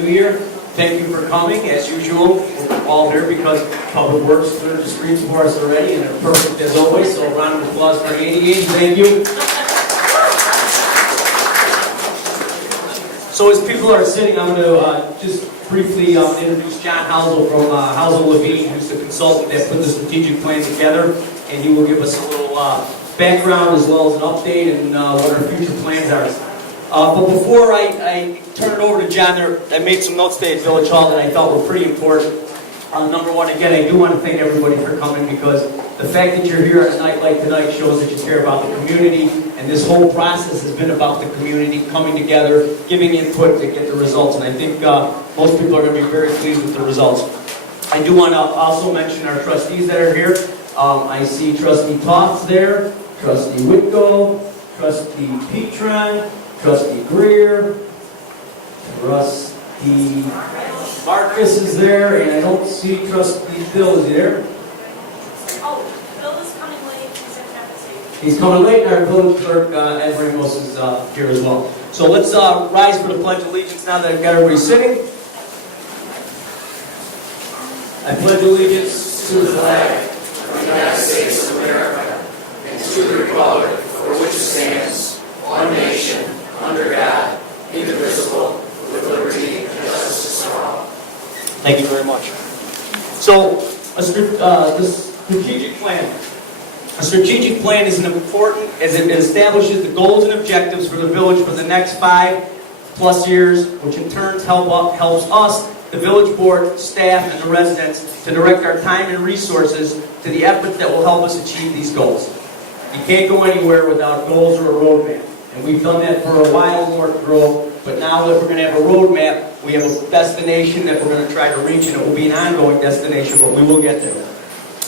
New Year. Thank you for coming. As usual, we're all here because Public Works cleared the streets for us already, and they're perfect as always. So a round of applause for Andy. Thank you. So as people are sitting, I'm going to just briefly introduce John Houseal from Houseal Lavigne, who's the consultant that put the strategic plan together, and he will give us a little background as well as an update and what our future plans are. But before I turn it over to John, I made some notes today at Village Hall that I thought were pretty important. Number one, again, I do want to thank everybody for coming, because the fact that you're here on a night like tonight shows that you care about the community, and this whole process has been about the community coming together, giving input to get the results, and I think most people are going to be very pleased with the results. I do want to also mention our trustees that are here. I see Trustee Toth's there, Trustee Whitco, Trustee Petron, Trustee Greer, Trustee Marcus is there, and I don't see Trustee Bill. Is he there? Oh, Bill is coming late. He's at Capital. He's coming late, and our village clerk, Ed Ramos, is here as well. So let's rise for the Pledge of Allegiance now that I've got everybody sitting. I pledge allegiance to the flag of the United States of America and to the republic for which it stands, one nation, under God, indivisible, with liberty and justice for all. Thank you very much. So, the strategic plan. A strategic plan is important as it establishes the goals and objectives for the village for the next 5+ years, which in turn helps us, the village board, staff, and the residents, to direct our time and resources to the efforts that will help us achieve these goals. You can't go anywhere without goals or a roadmap. And we've done that for a while in Morton Grove, but now that we're going to have a roadmap, we have a destination that we're going to try to reach, and it will be an ongoing destination, but we will get there.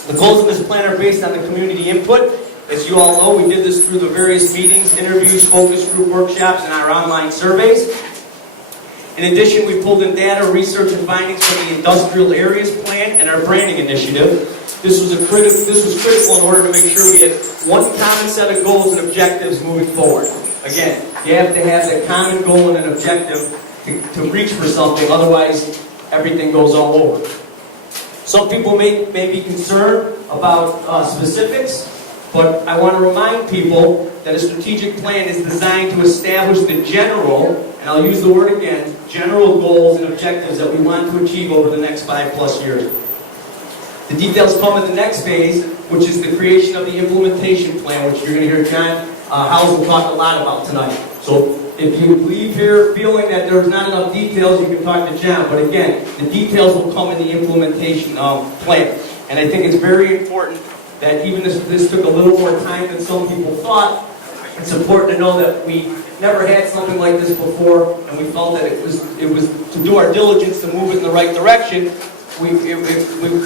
The goals of this plan are based on the community input. As you all know, we did this through the various meetings, interviews, focus group workshops, and our online surveys. In addition, we pulled in data, research, and findings from the Industrial Areas Plan and our branding initiative. This was critical in order to make sure we had one common set of goals and objectives moving forward. Again, you have to have that common goal and an objective to reach for something, otherwise everything goes all over. Some people may be concerned about specifics, but I want to remind people that a strategic plan is designed to establish the general, and I'll use the word again, general goals and objectives that we want to achieve over the next 5+ years. The details come in the next phase, which is the creation of the implementation plan, which you're going to hear John Houseal talk a lot about tonight. So if you leave here feeling that there's not enough details, you can talk to John. But again, the details will come in the implementation plan. And I think it's very important that even if this took a little more time than some people thought, it's important to know that we never had something like this before, and we felt that it was to do our diligence to move it in the right direction. We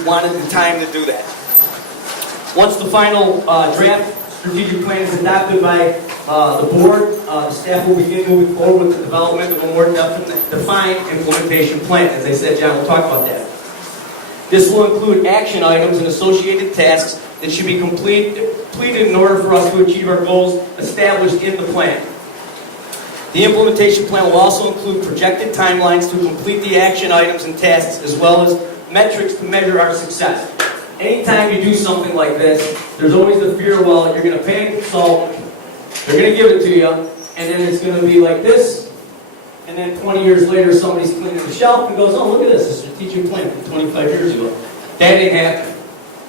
wanted the time to do that. Once the final draft strategic plan is adopted by the board, the staff will begin moving forward with the development of a more defined implementation plan. As I said, John will talk about that. This will include action items and associated tasks that should be completed in order for us to achieve our goals established in the plan. The implementation plan will also include projected timelines to complete the action items and tasks, as well as metrics to measure our success. Anytime you do something like this, there's always the fear, well, you're going to pay a consultant, they're going to give it to you, and then it's going to be like this, and then 20 years later somebody's cleaning the shelf and goes, oh, look at this, a strategic plan from 25 years ago. That ain't happening.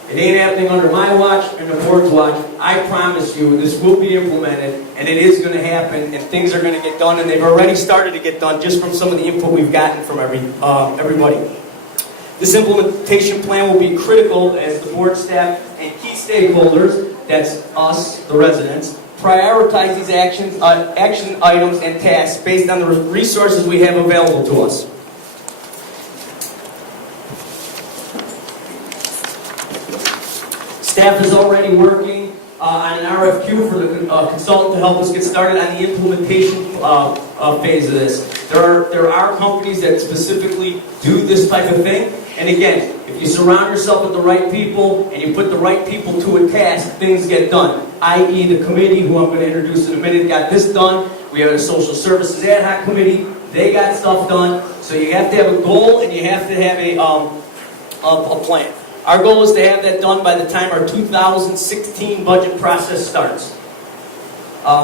It ain't happening under my watch and the board's watch. I promise you this will be implemented, and it is going to happen, and things are going to get done, and they've already started to get done just from some of the input we've gotten from everybody. This implementation plan will be critical as the board staff and key stakeholders, that's us, the residents, prioritize these action items and tasks based on the resources we have available to us. Staff is already working on an RFQ for the consultant to help us get started on the implementation phase of this. There are companies that specifically do this type of thing. And again, if you surround yourself with the right people and you put the right people to a task, things get done. I.e. the committee, who I'm going to introduce in a minute, got this done. We have a social services ad hoc committee. They got stuff done. So you have to have a goal and you have to have a plan. Our goal is to have that done by the time our 2016 budget process starts.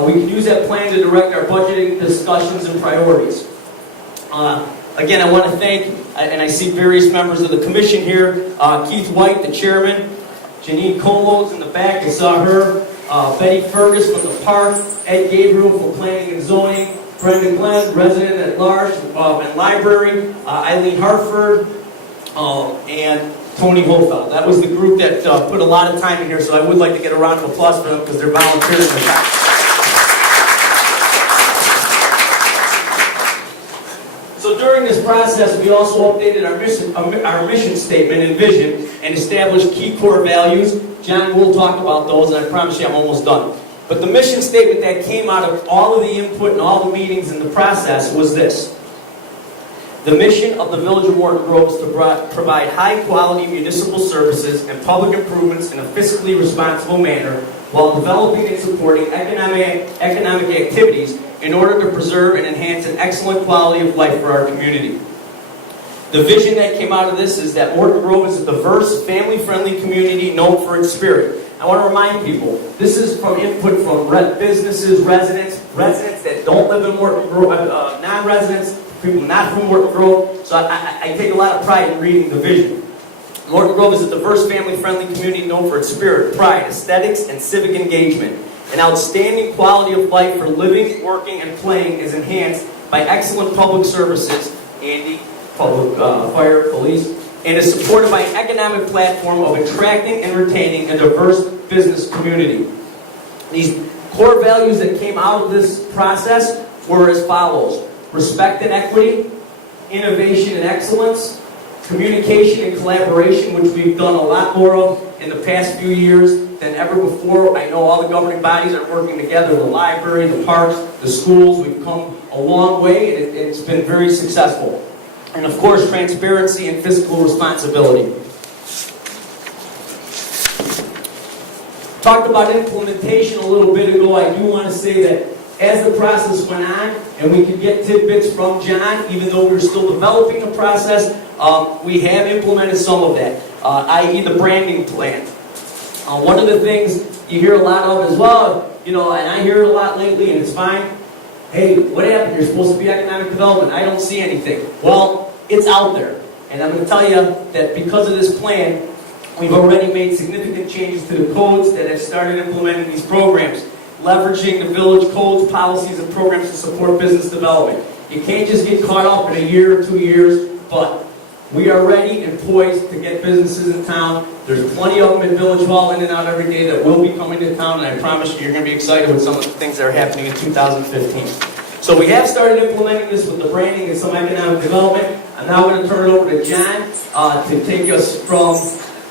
We can use that plan to direct our budgeting discussions and priorities. Again, I want to thank, and I see various members of the commission here, Keith White, the chairman, Janine Como's in the back, I saw her, Betty Fergus from the park, Ed Gabriel from planning and zoning, Brendan Glenn, resident at large and library, Eileen Hartford, and Tony Hofeld. That was the group that put a lot of time in here, so I would like to get a round of applause for them because they're volunteers in the back. So during this process, we also updated our mission statement and vision and established key core values. John will talk about those, and I promise you I'm almost done. But the mission statement that came out of all of the input and all the meetings in the process was this. The mission of the Village of Morton Grove is to provide high-quality municipal services and public improvements in a fiscally responsible manner while developing and supporting economic activities in order to preserve and enhance an excellent quality of life for our community. The vision that came out of this is that Morton Grove is a diverse, family-friendly community known for its spirit. I want to remind people, this is from input from businesses, residents that don't live in Morton Grove, non-residents, people not from Morton Grove. So I take a lot of pride in reading the vision. Morton Grove is a diverse, family-friendly community known for its spirit, pride, aesthetics, and civic engagement. An outstanding quality of life for living, working, and playing is enhanced by excellent public services, Andy, public fire, police, and is supported by an economic platform of attracting and retaining a diverse business community. These core values that came out of this process were as follows: respect and equity, innovation and excellence, communication and collaboration, which we've done a lot more of in the past few years than ever before. I know all the governing bodies are working together, the library, the parks, the schools. We've come a long way, and it's been very successful. And of course, transparency and fiscal responsibility. Talked about implementation a little bit ago. I do want to say that as the process went on, and we could get tidbits from John, even though we were still developing the process, we have implemented some of that, i.e. the branding plan. One of the things you hear a lot of as well, and I hear it a lot lately, and it's fine. Hey, what happened? You're supposed to be economic development. I don't see anything. Well, it's out there. And I'm going to tell you that because of this plan, we've already made significant changes to the codes that have started implementing these programs, leveraging the village codes, policies, and programs to support business development. You can't just get caught up in a year or 2 years, but we are ready and poised to get businesses in town. There's plenty of them in Village Hall in and out every day that will be coming to town, and I promise you, you're going to be excited with some of the things that are happening in 2015. So we have started implementing this with the branding and some economic development. I'm now going to turn it over to John to take us from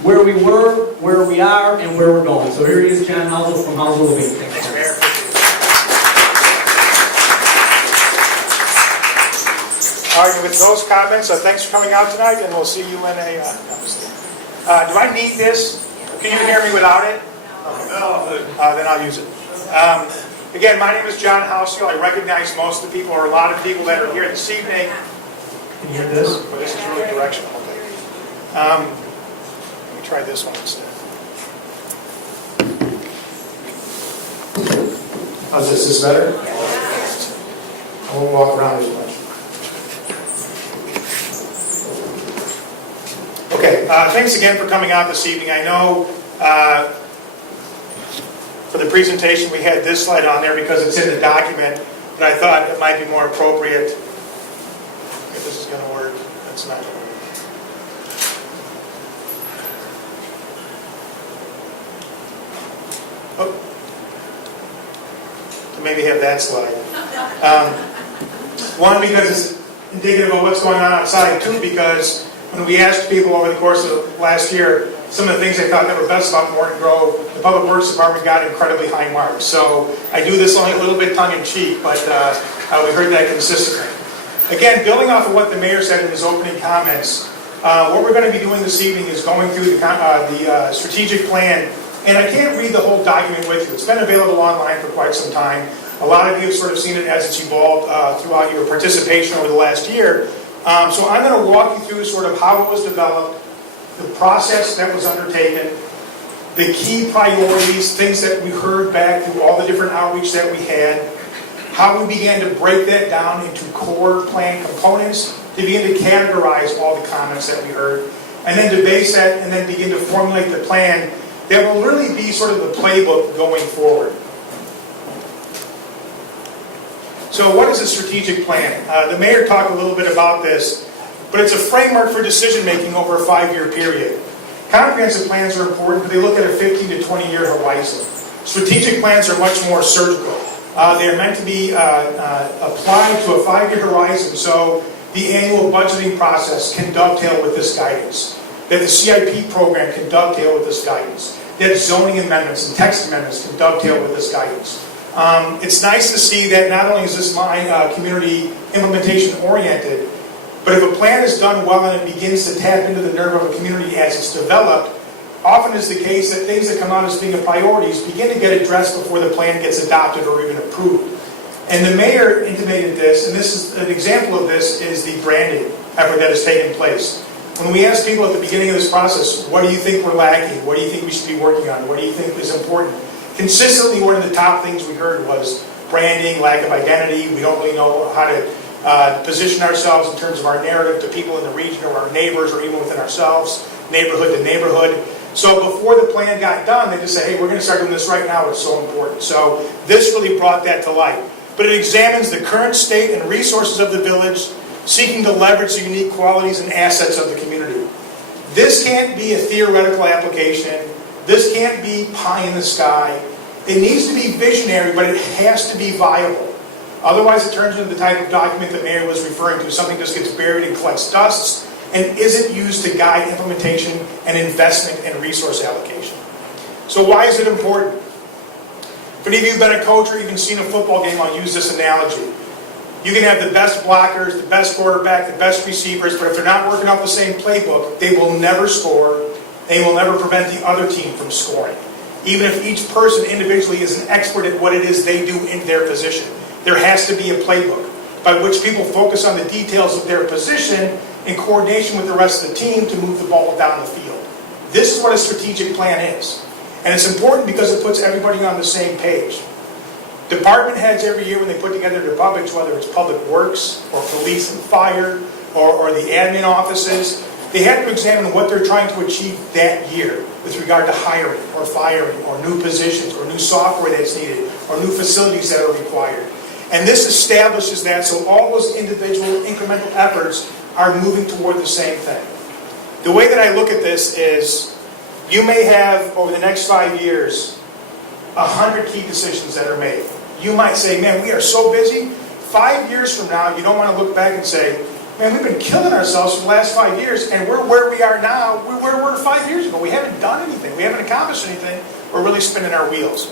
where we were, where we are, and where we're going. So here he is, John Houseal from Houseal Lavigne. Thanks, Mayor. All right, with those comments, thanks for coming out tonight, and we'll see you in a... do I need this? Can you hear me without it? No. Then I'll use it. Again, my name is John Houseal. I recognize most of the people, or a lot of people that are here this evening. Can you hear this? Well, this is really directional. Okay. Let me try this one instead. How's this? Is this better? I won't walk around as much. Okay, thanks again for coming out this evening. I know for the presentation we had this slide on there because it's in the document, but I thought it might be more appropriate. If this is going to work, that's not going to work. Oh. So maybe have that slide. One, because it's indicative of what's going on outside. Two, because when we asked people over the course of last year some of the things they thought that were best about Morton Grove, the Public Works Department got incredibly high marks. So I do this only a little bit tongue-in-cheek, but we heard that consistently. Again, building off of what the mayor said in his opening comments, what we're going to be doing this evening is going through the strategic plan. And I can't read the whole document with you. It's been available online for quite some time. A lot of you have sort of seen it as it's evolved throughout your participation over the last year. So I'm going to walk you through sort of how it was developed, the process that was undertaken, the key priorities, things that we heard back through all the different outreach that we had, how we began to break that down into core plan components, to begin to categorize all the comments that we heard, and then to base that and then begin to formulate the plan that will really be sort of the playbook going forward. So what is a strategic plan? The mayor talked a little bit about this, but it's a framework for decision making over a 5-year period. Comprehensive plans are important, but they look at a 15 to 20-year horizon. Strategic plans are much more surgical. They are meant to be applied to a 5-year horizon, so the annual budgeting process can dovetail with this guidance, that the CIP program can dovetail with this guidance, that zoning amendments and text amendments can dovetail with this guidance. It's nice to see that not only is this community implementation oriented, but if a plan is done well and it begins to tap into the nerve of a community as it's developed, often is the case that things that come out as being a priorities begin to get addressed before the plan gets adopted or even approved. And the mayor intimated this, and this is an example of this, is the branding effort that has taken place. When we ask people at the beginning of this process, what do you think we're lacking? What do you think we should be working on? What do you think is important? Consistently, one of the top things we heard was branding, lack of identity. We don't really know how to position ourselves in terms of our narrative to people in the region or our neighbors or even within ourselves, neighborhood to neighborhood. So before the plan got done, they just say, hey, we're going to start doing this right now. It's so important. So this really brought that to light. But it examines the current state and resources of the village, seeking to leverage the unique qualities and assets of the community. This can't be a theoretical application. This can't be pie in the sky. It needs to be visionary, but it has to be viable. Otherwise, it turns into the type of document that Mayor was referring to. Something just gets buried and collects dust and isn't used to guide implementation and investment and resource allocation. So why is it important? If any of you have been a coach or even seen a football game, I'll use this analogy. You can have the best blockers, the best quarterback, the best receivers, but if they're not working off the same playbook, they will never score. They will never prevent the other team from scoring. Even if each person individually is an expert at what it is they do in their position. There has to be a playbook by which people focus on the details of their position in coordination with the rest of the team to move the ball down the field. This is what a strategic plan is. And it's important because it puts everybody on the same page. Department heads every year when they put together their budgets, whether it's public works or police and fire or the admin offices, they have to examine what they're trying to achieve that year with regard to hiring or firing or new positions or new software that's needed or new facilities that are required. And this establishes that so all those individual incremental efforts are moving toward the same thing. The way that I look at this is you may have, over the next 5 years, 100 key decisions that are made. You might say, man, we are so busy. 5 years from now, you don't want to look back and say, man, we've been killing ourselves for the last 5 years, and we're where we are now. We're where we were 5 years ago. We haven't done anything. We haven't accomplished anything. We're really spinning our wheels.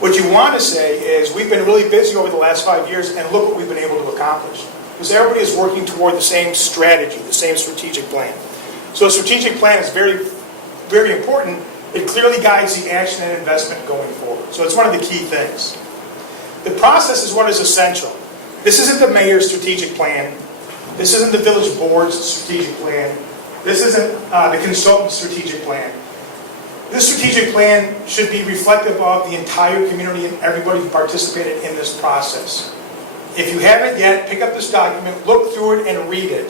What you want to say is, we've been really busy over the last 5 years, and look what we've been able to accomplish. Because everybody is working toward the same strategy, the same strategic plan. So a strategic plan is very, very important. It clearly guides the action and investment going forward. So it's one of the key things. The process is what is essential. This isn't the mayor's strategic plan. This isn't the village board's strategic plan. This isn't the consultant's strategic plan. This strategic plan should be reflective of the entire community and everybody who participated in this process. If you haven't yet, pick up this document, look through it, and read it.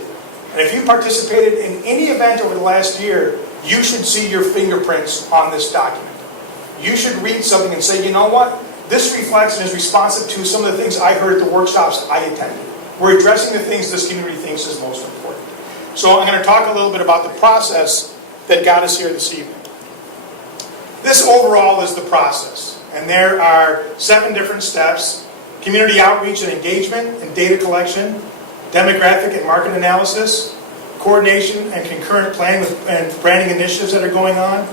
And if you participated in any event over the last year, you should see your fingerprints on this document. You should read something and say, you know what? This reflects and is responsive to some of the things I heard at the workshops I attended. We're addressing the things this community thinks is most important. So I'm going to talk a little bit about the process that got us here this evening. This overall is the process. And there are 7 different steps: community outreach and engagement and data collection, demographic and market analysis, coordination and concurrent planning and branding initiatives that are going on,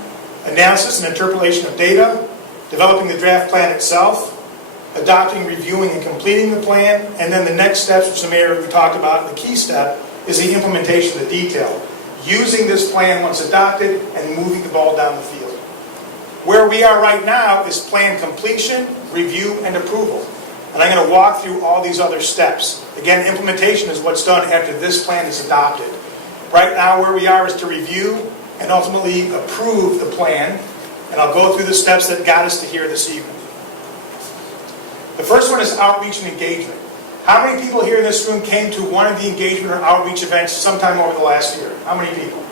analysis and interpolation of data, developing the draft plan itself, adopting, reviewing, and completing the plan, and then the next steps, which the mayor we talked about, the key step, is the implementation of the detail. Using this plan once adopted and moving the ball down the field. Where we are right now is plan completion, review, and approval. And I'm going to walk through all these other steps. Again, implementation is what's done after this plan is adopted. Right now, where we are is to review and ultimately approve the plan. And I'll go through the steps that got us to here this evening. The first one is outreach and engagement. How many people here in this room came to one of the engagement or outreach events sometime over the last year? How many people?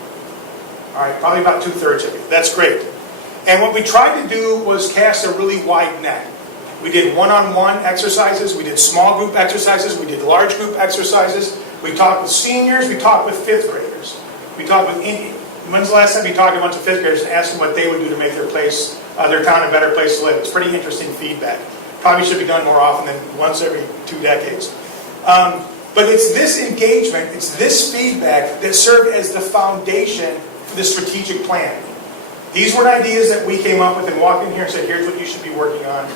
All right, probably about 2/3 of you. That's great. And what we tried to do was cast a really wide net. We did one-on-one exercises, we did small group exercises, we did large group exercises. We talked with seniors, we talked with fifth graders. We talked with when's the last time we talked to a bunch of fifth graders and asked them what they would do to make their town a better place to live? It's pretty interesting feedback. Probably should be done more often than once every 2 decades. But it's this engagement, it's this feedback that served as the foundation for the strategic plan. These were ideas that we came up with and walked in here and said, here's what you should be working on.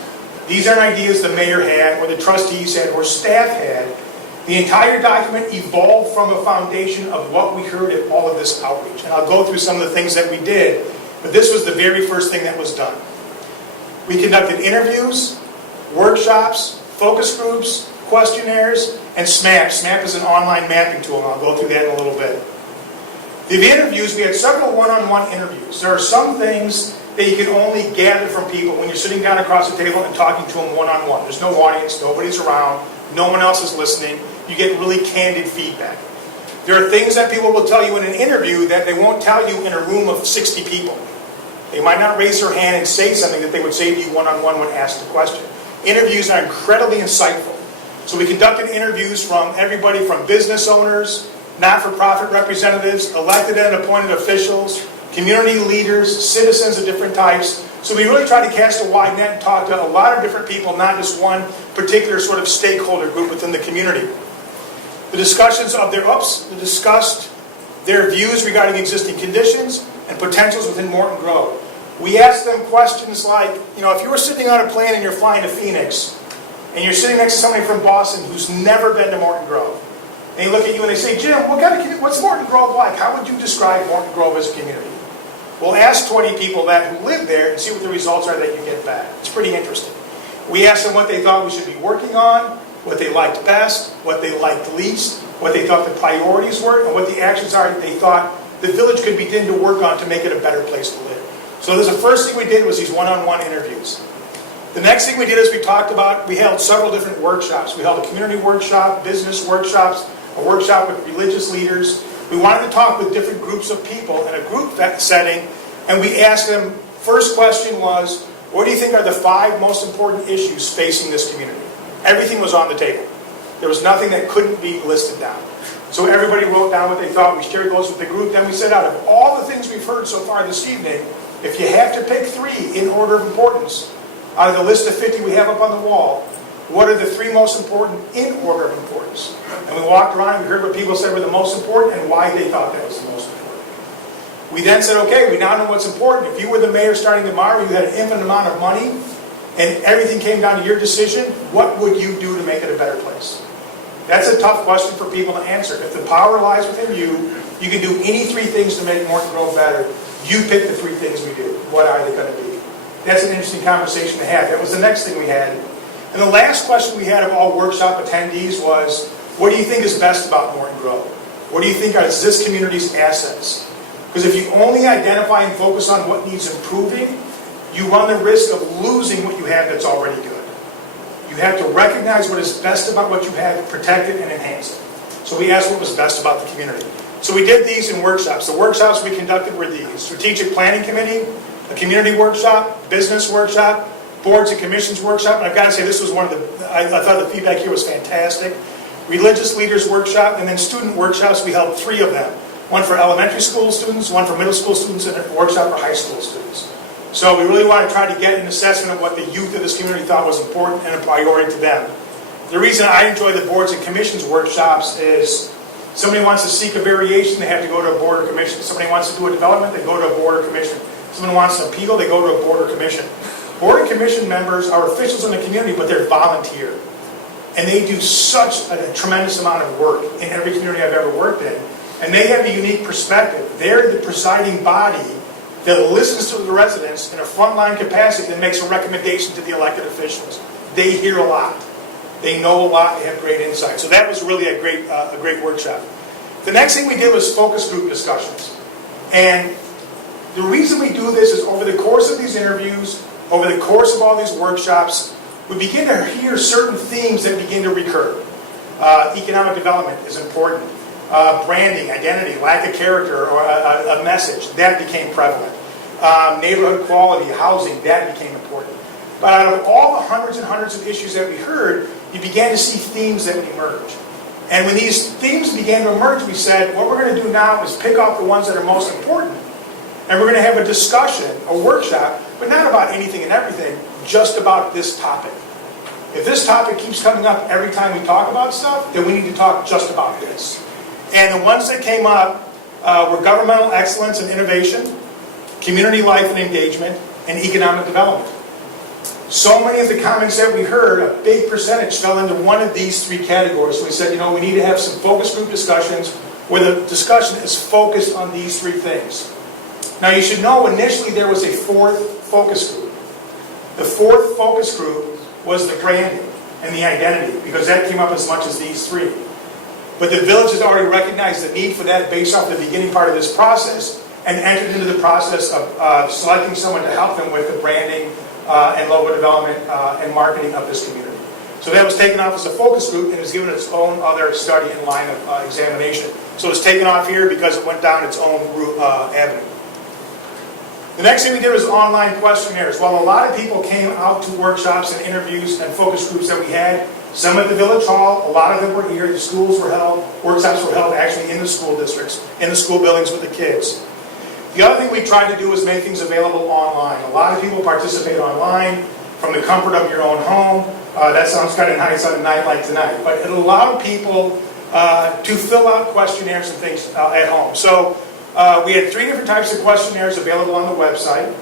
These aren't ideas the mayor had, or the trustees had, or staff had. The entire document evolved from a foundation of what we heard at all of this outreach. And I'll go through some of the things that we did, but this was the very first thing that was done. We conducted interviews, workshops, focus groups, questionnaires, and SMAP. SMAP is an online mapping tool, and I'll go through that in a little bit. The interviews, we had several one-on-one interviews. There are some things that you can only gather from people when you're sitting down across the table and talking to them one-on-one. There's no audience, nobody's around, no one else is listening. You get really candid feedback. There are things that people will tell you in an interview that they won't tell you in a room of 60 people. They might not raise their hand and say something that they would say to you one-on-one when asked a question. Interviews are incredibly insightful. So we conducted interviews from everybody from business owners, not-for-profit representatives, elected and appointed officials, community leaders, citizens of different types. So we really tried to cast a wide net and talk to a lot of different people, not just one particular sort of stakeholder group within the community. The discussions of they discussed their views regarding existing conditions and potentials within Morton Grove. We asked them questions like, if you were sitting on a plane and you're flying to Phoenix, and you're sitting next to somebody from Boston who's never been to Morton Grove, and they look at you and they say, Jim, what's Morton Grove like? How would you describe Morton Grove as a community? We'll ask 20 people that who live there and see what the results are that you get back. It's pretty interesting. We asked them what they thought we should be working on, what they liked best, what they liked least, what they thought the priorities were, and what the actions are that they thought the village could begin to work on to make it a better place to live. So the first thing we did was these one-on-one interviews. The next thing we did is we held several different workshops. We held a community workshop, business workshops, a workshop with religious leaders. We wanted to talk with different groups of people in a group setting, and we asked them, first question was, what do you think are the 5 most important issues facing this community? Everything was on the table. There was nothing that couldn't be listed down. So everybody wrote down what they thought. We shared those with the group. Then we said, out of all the things we've heard so far this evening, if you have to pick 3 in order of importance, out of the list of 50 we have up on the wall, what are the 3 most important in order of importance? And we walked around and we heard what people said were the most important and why they thought that was the most important. We then said, okay, we now know what's important. If you were the mayor starting tomorrow, you had an infinite amount of money, and everything came down to your decision, what would you do to make it a better place? That's a tough question for people to answer. If the power lies within you, you can do any 3 things to make Morton Grove better. You pick the 3 things we do. What are they going to be? That's an interesting conversation to have. That was the next thing we had. And the last question we had of all workshop attendees was, what do you think is best about Morton Grove? What do you think are this community's assets? Because if you only identify and focus on what needs improving, you run the risk of losing what you have that's already good. You have to recognize what is best about what you have, protect it, and enhance it. So we asked what was best about the community. So we did these in workshops. The workshops we conducted were the Strategic Planning Committee, a community workshop, business workshop, boards and commissions workshop. And I've got to say, this was one of the, I thought the feedback here was fantastic. Religious leaders workshop, and then student workshops. We held 3 of them. One for elementary school students, one for middle school students, and a workshop for high school students. So we really want to try to get an assessment of what the youth of this community thought was important and a priority to them. The reason I enjoy the boards and commissions workshops is somebody wants to seek a variation, they have to go to a board or commission. Somebody wants to do a development, they go to a board or commission. Someone wants to appeal, they go to a board or commission. Board and commission members are officials in the community, but they're volunteer. And they do such a tremendous amount of work in every community I've ever worked in. And they have a unique perspective. They're the presiding body that listens to the residents in a frontline capacity and makes a recommendation to the elected officials. They hear a lot. They know a lot, they have great insight. So that was really a great workshop. The next thing we did was focus group discussions. And the reason we do this is over the course of these interviews, over the course of all these workshops, we begin to hear certain themes that begin to recur. Economic development is important. Branding, identity, lack of character, or a message, that became prevalent. Neighborhood quality, housing, that became important. But out of all the hundreds and hundreds of issues that we heard, you began to see themes that emerge. And when these themes began to emerge, we said, what we're going to do now is pick out the ones that are most important, and we're going to have a discussion, a workshop, but not about anything and everything, just about this topic. If this topic keeps coming up every time we talk about stuff, then we need to talk just about this. And the ones that came up were governmental excellence and innovation, community life and engagement, and economic development. So many of the comments that we heard, a big percentage fell into one of these three categories. So we said, we need to have some focus group discussions where the discussion is focused on these three things. Now you should know initially there was a fourth focus group. The fourth focus group was the branding and the identity, because that came up as much as these three. But the village has already recognized the need for that based off the beginning part of this process and entered into the process of selecting someone to help them with the branding and logo development and marketing of this community. So that was taken off as a focus group and was given its own other study and line of examination. So it's taken off here because it went down its own avenue. The next thing we did was online questionnaires. While a lot of people came out to workshops and interviews and focus groups that we had, some at the Village Hall, a lot of them were here, the schools were held, workshops were held actually in the school districts, in the school buildings with the kids. The other thing we tried to do was make things available online. A lot of people participate online from the comfort of your own home. That sounds kind of nice on a night like tonight, but it allowed people to fill out questionnaires and things at home. So we had 3 different types of questionnaires available on the website.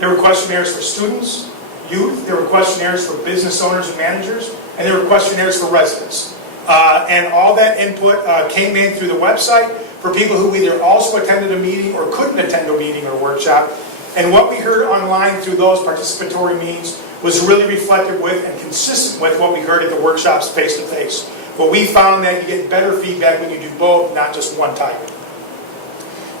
There were questionnaires for students, youth, there were questionnaires for business owners and managers, and there were questionnaires for residents. And all that input came in through the website for people who either also attended a meeting or couldn't attend a meeting or workshop. And what we heard online through those participatory means was really reflective with and consistent with what we heard at the workshops face-to-face. But we found that you get better feedback when you do both, not just one type.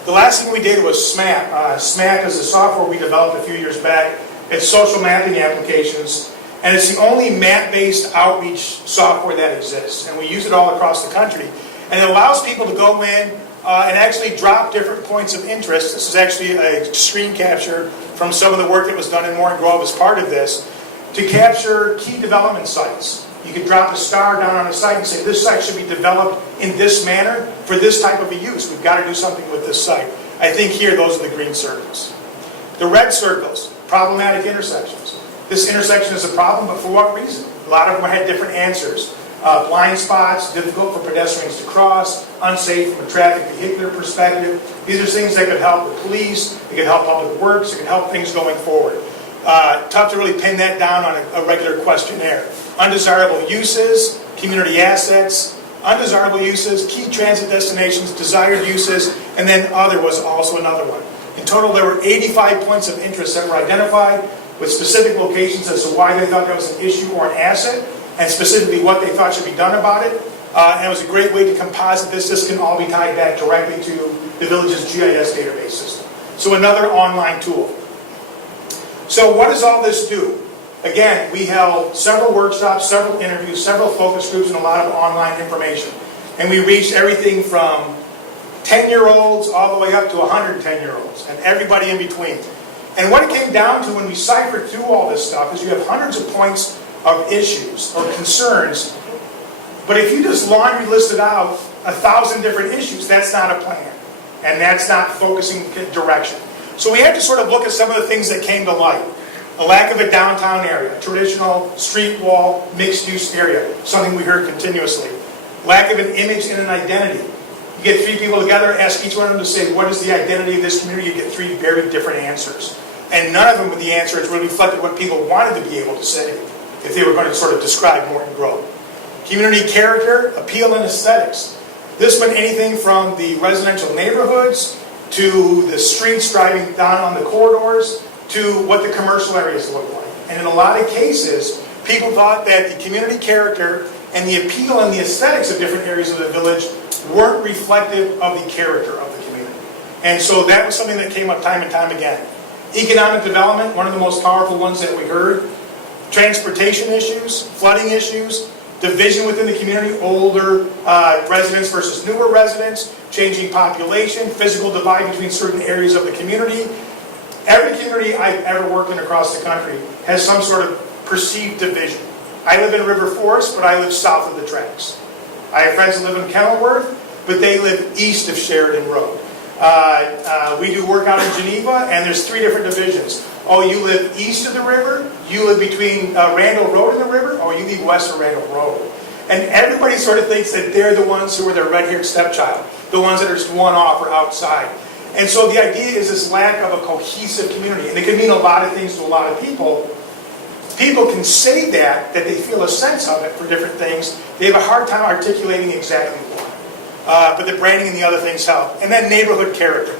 The last thing we did was SMAP. SMAP is a software we developed a few years back. It's social mapping applications, and it's the only map-based outreach software that exists. And we use it all across the country. And it allows people to go in and actually drop different points of interest. This is actually a screen capture from some of the work that was done in Morton Grove as part of this, to capture key development sites. You could drop a star down on a site and say, this site should be developed in this manner for this type of a use. We've got to do something with this site. I think here, those are the green circles. The red circles, problematic intersections. This intersection is a problem, but for what reason? A lot of them had different answers. Blind spots, difficult for pedestrians to cross, unsafe from a traffic vehicular perspective. These are things that could help the police, it could help public works, it could help things going forward. Tough to really pin that down on a regular questionnaire. Undesirable uses, community assets, undesirable uses, key transit destinations, desired uses, and then other was also another one. In total, there were 85 points of interest that were identified with specific locations as to why they thought that was an issue or an asset, and specifically what they thought should be done about it. And it was a great way to composite this. This can all be tied back directly to the village's GIS database system. So another online tool. So what does all this do? Again, we held several workshops, several interviews, several focus groups, and a lot of online information. And we reached everything from 10-year-olds all the way up to 110-year-olds, and everybody in between. And what it came down to when we ciphered through all this stuff is you have hundreds of points of issues or concerns, but if you just laundry listed out 1,000 different issues, that's not a plan, and that's not focusing direction. So we had to sort of look at some of the things that came to light. A lack of a downtown area, a traditional street wall, mixed-use area, something we heard continuously. Lack of an image and an identity. You get 3 people together, ask each one of them to say, what is the identity of this community? You get 3 very different answers. And none of them with the answers really reflected what people wanted to be able to say if they were going to sort of describe Morton Grove. Community character, appeal, and aesthetics. This went anything from the residential neighborhoods to the streets driving down on the corridors to what the commercial areas look like. And in a lot of cases, People thought that the community character and the appeal and the aesthetics of different areas of the village weren't reflective of the character of the community. And so that was something that came up time and time again. Economic development, one of the most powerful ones that we heard. Transportation issues, flooding issues, division within the community, older residents versus newer residents, changing population, physical divide between certain areas of the community. Every community I've ever worked in across the country has some sort of perceived division. I live in River Forest, but I live south of the tracks. I have friends that live in Kenilworth, but they live east of Sheridan Road. We do work out in Geneva, and there's 3 different divisions. Oh, you live east of the river? You live between Randall Road and the river? Or you live west of Randall Road? And everybody sort of thinks that they're the ones who are the red-haired stepchild, the ones that are just one off or outside. And so the idea is this lack of a cohesive community. And it can mean a lot of things to a lot of people. People can say that they feel a sense of it for different things. They have a hard time articulating exactly why. But the branding and the other things help. And then neighborhood character.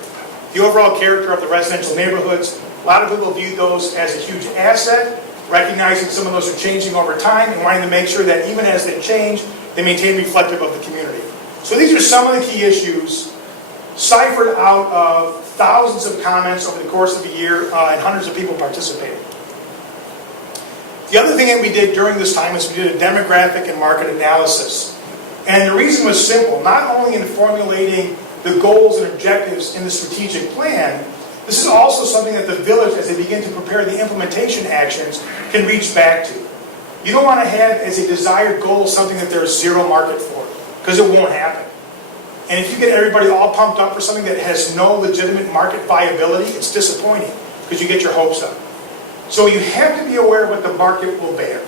The overall character of the residential neighborhoods. A lot of people view those as a huge asset, recognizing some of those are changing over time and wanting to make sure that even as they change, they maintain reflective of the community. So these are some of the key issues ciphered out of thousands of comments over the course of a year and hundreds of people participating. The other thing that we did during this time is we did a demographic and market analysis. And the reason was simple, not only in formulating the goals and objectives in the strategic plan, this is also something that the village, as they begin to prepare the implementation actions, can reach back to. You don't want to have as a desired goal something that there's zero market for, because it won't happen. And if you get everybody all pumped up for something that has no legitimate market viability, it's disappointing, because you get your hopes up. So you have to be aware of what the market will bear.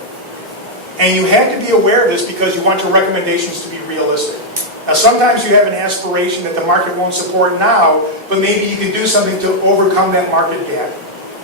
And you have to be aware of this because you want your recommendations to be realistic. Now sometimes you have an aspiration that the market won't support now, but maybe you can do something to overcome that market gap.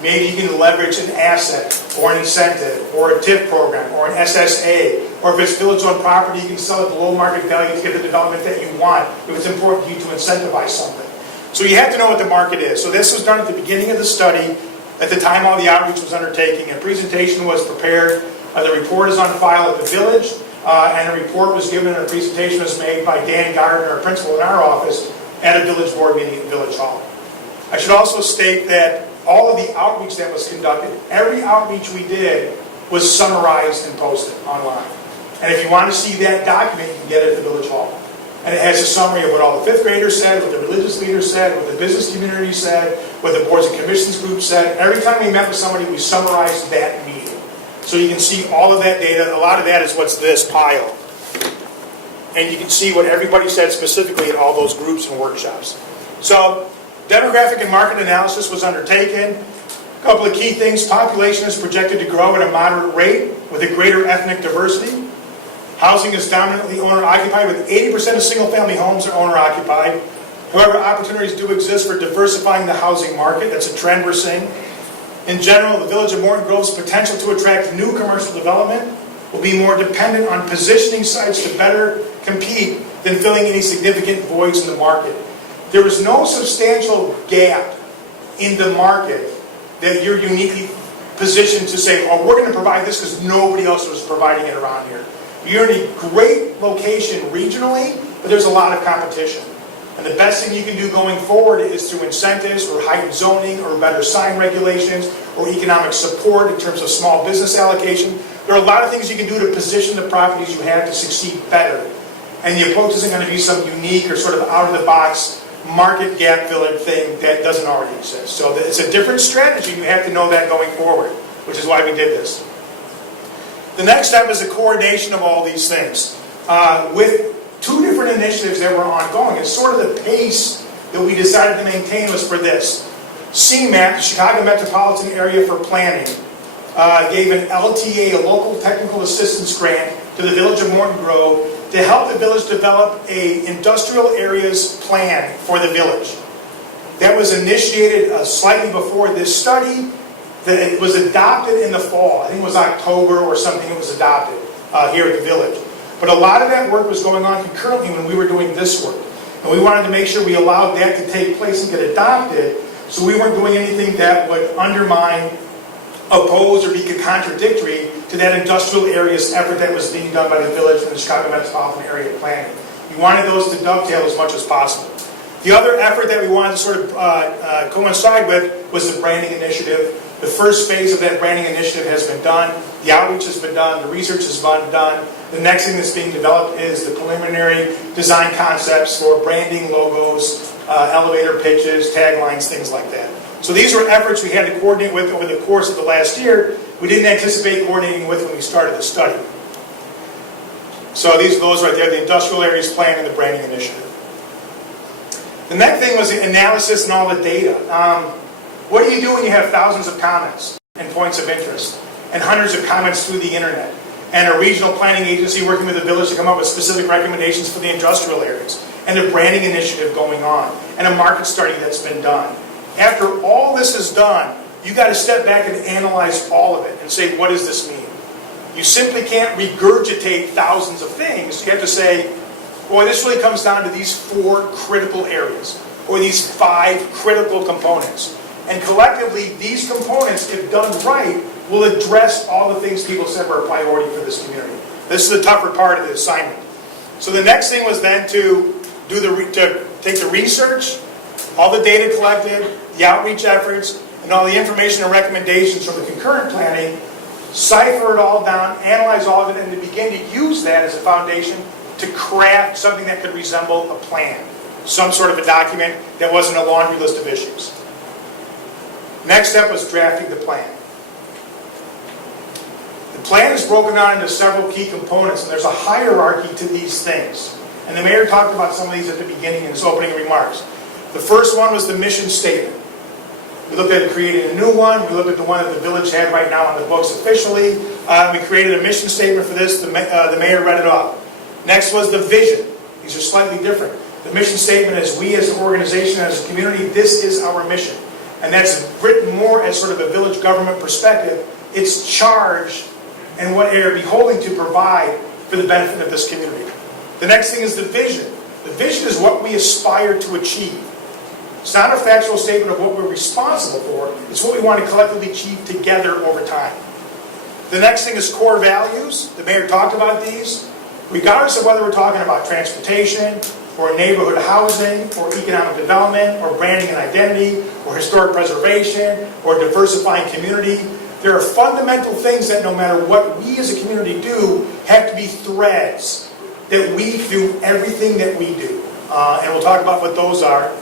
Maybe you can leverage an asset, or an incentive, or a TIF program, or an SSA, or if it's village-owned property, you can sell it below market value to get the development that you want, if it's important to you to incentivize something. So you have to know what the market is. So this was done at the beginning of the study, at the time all the outreach was undertaking. A presentation was prepared, the report is on file at the village, and a report was given and a presentation was made by Dan Gardner, a principal in our office, at a village board meeting at Village Hall. I should also state that all of the outreach that was conducted, every outreach we did was summarized and posted online. And if you want to see that document, you can get it at the Village Hall. And it has a summary of what all the 5th graders said, what the religious leaders said, what the business community said, what the boards and commissions group said. Every time we met with somebody, we summarized that meeting. So you can see all of that data. A lot of that is what's this pile. And you can see what everybody said specifically in all those groups and workshops. So demographic and market analysis was undertaken. A couple of key things. Population is projected to grow at a moderate rate with a greater ethnic diversity. Housing is dominantly owner-occupied, with 80% of single-family homes are owner-occupied. However, opportunities do exist for diversifying the housing market. That's a trend we're seeing. In general, the village of Morton Grove's potential to attract new commercial development will be more dependent on positioning sites to better compete than filling any significant voids in the market. There is no substantial gap in the market that you're uniquely positioned to say, oh, we're going to provide this because nobody else was providing it around here. You're in a great location regionally, but there's a lot of competition. And the best thing you can do going forward is through incentives or heightened zoning or better sign regulations or economic support in terms of small business allocation. There are a lot of things you can do to position the properties you have to succeed better. And the approach isn't going to be some unique or sort of out-of-the-box market gap filling thing that doesn't already exist. So it's a different strategy. You have to know that going forward, which is why we did this. The next step is the coordination of all these things. With 2 different initiatives that were ongoing, and sort of the pace that we decided to maintain was for this. CMAP, Chicago Metropolitan Area for Planning, gave an LTA, a local technical assistance grant, to the village of Morton Grove to help the village develop a industrial areas plan for the village. That was initiated slightly before this study. That it was adopted in the fall. I think it was October or something it was adopted here at the village. But a lot of that work was going on concurrently when we were doing this work. And we wanted to make sure we allowed that to take place and get adopted, so we weren't doing anything that would undermine, oppose, or be contradictory to that industrial areas effort that was being done by the village and the Chicago Metropolitan Area Planning. We wanted those to dovetail as much as possible. The other effort that we wanted to sort of coincide with was the branding initiative. The first phase of that branding initiative has been done. The outreach has been done. The research has been done. The next thing that's being developed is the preliminary design concepts for branding, logos, elevator pitches, taglines, things like that. So these were efforts we had to coordinate with over the course of the last year. We didn't anticipate coordinating with when we started the study. So these are those right there, the industrial areas plan and the branding initiative. The next thing was the analysis and all the data. What do you do when you have thousands of comments and points of interest and hundreds of comments through the internet and a regional planning agency working with the village to come up with specific recommendations for the industrial areas and a branding initiative going on and a market study that's been done? After all this is done, you got to step back and analyze all of it and say, what does this mean? You simply can't regurgitate thousands of things. You have to say, boy, this really comes down to these 4 critical areas, or these 5 critical components. And collectively, these components, if done right, will address all the things people said were a priority for this community. This is the tougher part of the assignment. So the next thing was then to take the research, all the data collected, the outreach efforts, and all the information and recommendations from the concurrent planning, cipher it all down, analyze all of it, and to begin to use that as a foundation to craft something that could resemble a plan, some sort of a document that wasn't a laundry list of issues. Next step was drafting the plan. The plan is broken down into several key components, and there's a hierarchy to these things. And the mayor talked about some of these at the beginning in his opening remarks. The first one was the mission statement. We looked at creating a new one. We looked at the one that the village had right now on the books officially. We created a mission statement for this. The mayor read it off. Next was the vision. These are slightly different. The mission statement is, we as an organization, as a community, this is our mission. And that's written more as sort of a village government perspective. It's charged and what they are beholding to provide for the benefit of this community. The next thing is the vision. The vision is what we aspire to achieve. It's not a factual statement of what we're responsible for. It's what we want to collectively achieve together over time. The next thing is core values. The mayor talked about these. Regardless of whether we're talking about transportation, or neighborhood housing, or economic development, or branding and identity, or historic preservation, or diversifying community, there are fundamental things that no matter what we as a community do, have to be threads that weave through everything that we do. And we'll talk about what those are.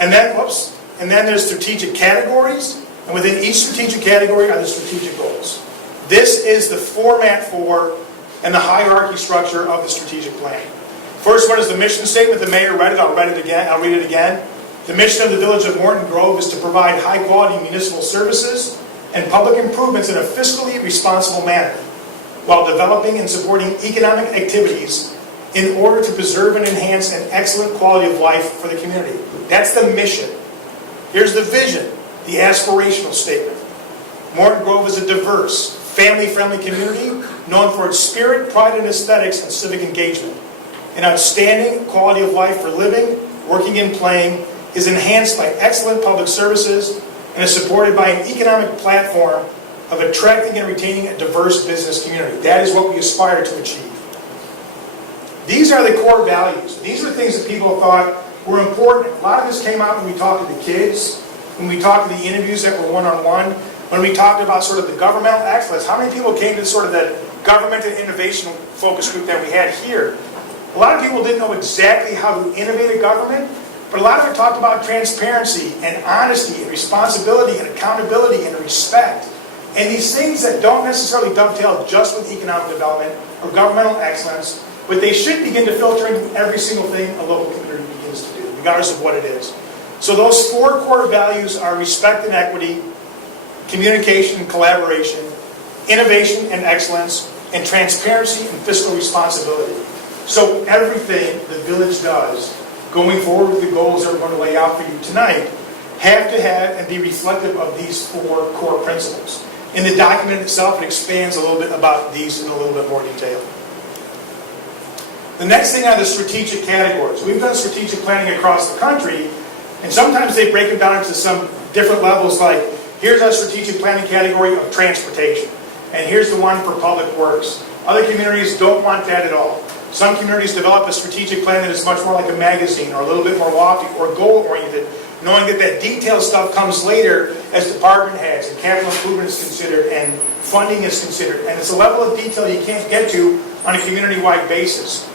And then there's strategic categories, and within each strategic category are the strategic goals. This is the format for and the hierarchy structure of the strategic plan. First one is the mission statement. The mayor read it. I'll read it again. The mission of the Village of Morton Grove is to provide high-quality municipal services and public improvements in a fiscally responsible manner, while developing and supporting economic activities in order to preserve and enhance an excellent quality of life for the community. That's the mission. Here's the vision, the aspirational statement. Morton Grove is a diverse, family-friendly community known for its spirit, pride, and aesthetics and civic engagement. An outstanding quality of life for living, working, and playing is enhanced by excellent public services and is supported by an economic platform of attracting and retaining a diverse business community. That is what we aspire to achieve. These are the core values. These are things that people thought were important. A lot of this came out when we talked to the kids, when we talked to the interviews that were one-on-one, when we talked about sort of the governmental excellence. How many people came to sort of the government and innovation focus group that we had here? A lot of people didn't know exactly how to innovate a government, but a lot of it talked about transparency and honesty and responsibility and accountability and respect. And these things that don't necessarily dovetail just with economic development or governmental excellence, but they should begin to filter into every single thing a local community begins to do, regardless of what it is. So those 4 core values are respect and equity, communication and collaboration, innovation and excellence, and transparency and fiscal responsibility. So everything the village does, going forward with the goals that we're going to lay out for you tonight, have to have and be reflective of these 4 core principles. In the document itself, it expands a little bit about these in a little bit more detail. The next thing are the strategic categories. We've done strategic planning across the country, and sometimes they break it down into some different levels, like here's our strategic planning category of transportation. And here's the one for public works. Other communities don't want that at all. Some communities develop a strategic plan that is much more like a magazine or a little bit more lofty or goal-oriented, knowing that that detailed stuff comes later as department heads and capital improvement is considered and funding is considered. And it's a level of detail you can't get to on a community-wide basis.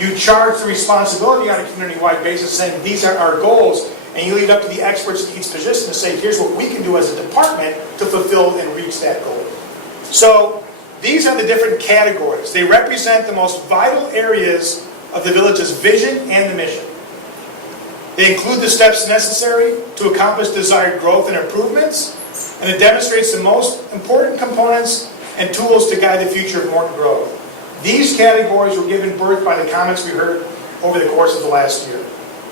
You charge the responsibility on a community-wide basis saying these are our goals, and you leave it up to the experts in each position to say here's what we can do as a department to fulfill and reach that goal. So these are the different categories. They represent the most vital areas of the village's vision and the mission. They include the steps necessary to accomplish desired growth and improvements, and it demonstrates the most important components and tools to guide the future of Morton Grove. These categories were given birth by the comments we heard over the course of the last year.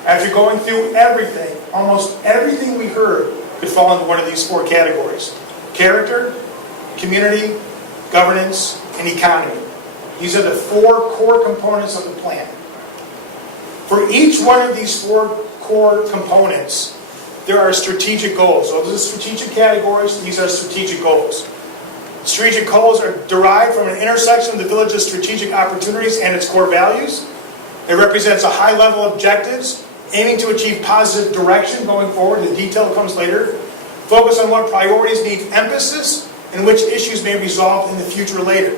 After going through everything, almost everything we heard could fall into one of these four categories: character, community, governance, and economy. These are the four core components of the plan. For each one of these four core components, there are strategic goals. So those are strategic categories, these are strategic goals. Strategic goals are derived from an intersection of the village's strategic opportunities and its core values. It represents a high level of objectives, aiming to achieve positive direction going forward. The detail comes later. Focus on what priorities need emphasis and which issues may be resolved in the future later.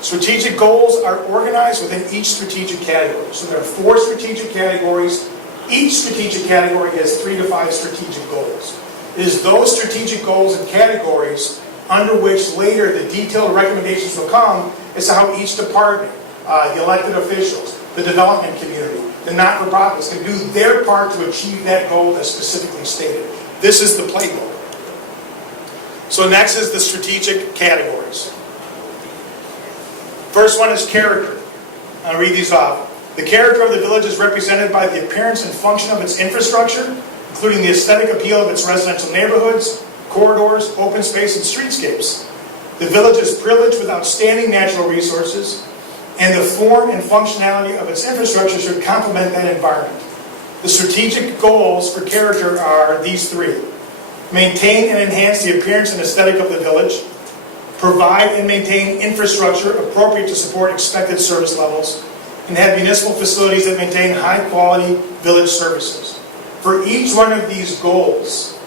Strategic goals are organized within each strategic category. So there are four strategic categories. Each strategic category has 3 to 5 strategic goals. It is those strategic goals and categories under which later the detailed recommendations will come as to how each department, the elected officials, the development community, the not-for-profits can do their part to achieve that goal as specifically stated. This is the playbook. So next is the strategic categories. First one is character. I'll read these off. The character of the village is represented by the appearance and function of its infrastructure, including the aesthetic appeal of its residential neighborhoods, corridors, open space, and streetscapes. The village is privileged with outstanding natural resources, and the form and functionality of its infrastructure should complement that environment. The strategic goals for character are these 3. Maintain and enhance the appearance and aesthetic of the village. Provide and maintain infrastructure appropriate to support expected service levels. And have municipal facilities that maintain high-quality village services. For each one of these goals,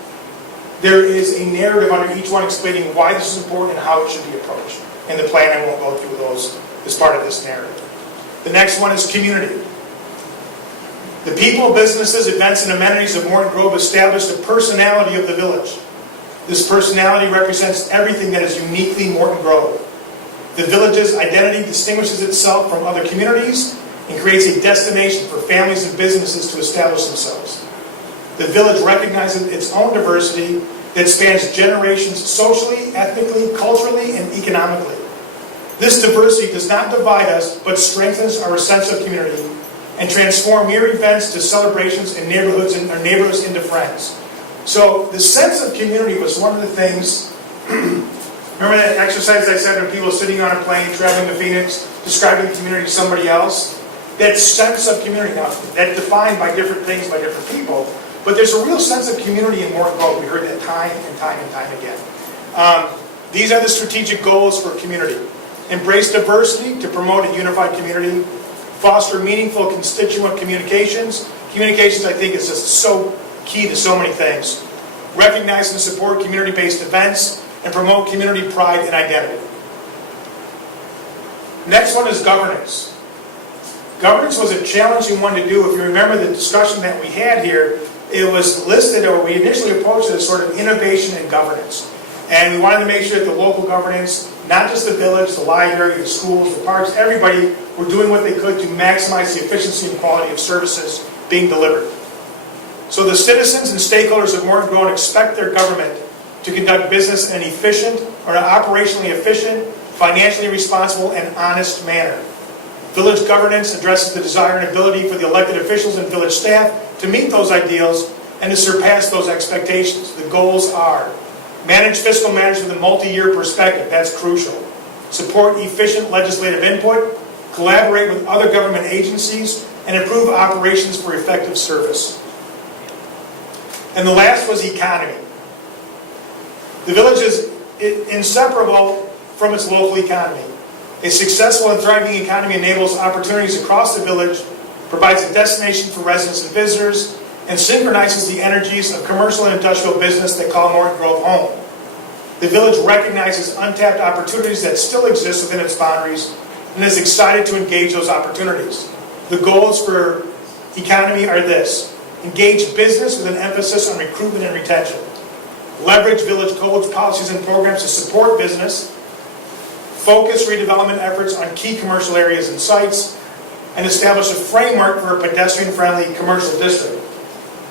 there is a narrative under each one explaining why this is important and how it should be approached. In the plan, I won't go through those as part of this narrative. The next one is community. The people, businesses, events, and amenities of Morton Grove establish the personality of the village. This personality represents everything that is uniquely Morton Grove. The village's identity distinguishes itself from other communities and creates a destination for families and businesses to establish themselves. The village recognizes its own diversity that spans generations socially, ethnically, culturally, and economically. This diversity does not divide us, but strengthens our sense of community and transform mere events to celebrations and neighborhoods and our neighbors into friends. So the sense of community was one of the things. Remember that exercise I said when people are sitting on a plane traveling to Phoenix, describing the community to somebody else? That sense of community, now that's defined by different things by different people, but there's a real sense of community in Morton Grove. We heard that time and time and time again. These are the strategic goals for community. Embrace diversity to promote a unified community. Foster meaningful constituent communications. Communications, I think, is just so key to so many things. Recognize and support community-based events and promote community pride and identity. Next one is governance. Governance was a challenging one to do. If you remember the discussion that we had here, it was listed, or we initially approached it as sort of innovation and governance. And we wanted to make sure that the local governance, not just the village, the library, the schools, the parks, everybody were doing what they could to maximize the efficiency and quality of services being delivered. So the citizens and stakeholders of Morton Grove expect their government to conduct business in an efficient or an operationally efficient, financially responsible, and honest manner. Village governance addresses the desire and ability for the elected officials and village staff to meet those ideals and to surpass those expectations. The goals are: manage fiscal matters with a multi-year perspective, that's crucial. Support efficient legislative input, collaborate with other government agencies, and improve operations for effective service. And the last was economy. The village is inseparable from its local economy. A successful and thriving economy enables opportunities across the village, provides a destination for residents and visitors, and synchronizes the energies of commercial and industrial business that call Morton Grove home. The village recognizes untapped opportunities that still exist within its boundaries and is excited to engage those opportunities. The goals for economy are this: engage business with an emphasis on recruitment and retention, leverage village codes, policies, and programs to support business, focus redevelopment efforts on key commercial areas and sites, and establish a framework for a pedestrian-friendly commercial district.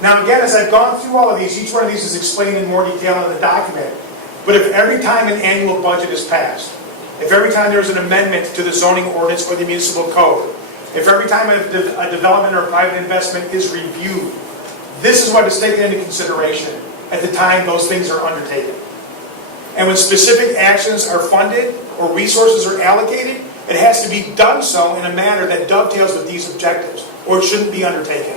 Now again, as I've gone through all of these, each one of these is explained in more detail in the document, but if every time an annual budget is passed, if every time there's an amendment to the zoning ordinance or the municipal code, if every time a development or a private investment is reviewed, this is what is taken into consideration at the time those things are undertaken. And when specific actions are funded or resources are allocated, it has to be done so in a manner that dovetails with these objectives, or it shouldn't be undertaken.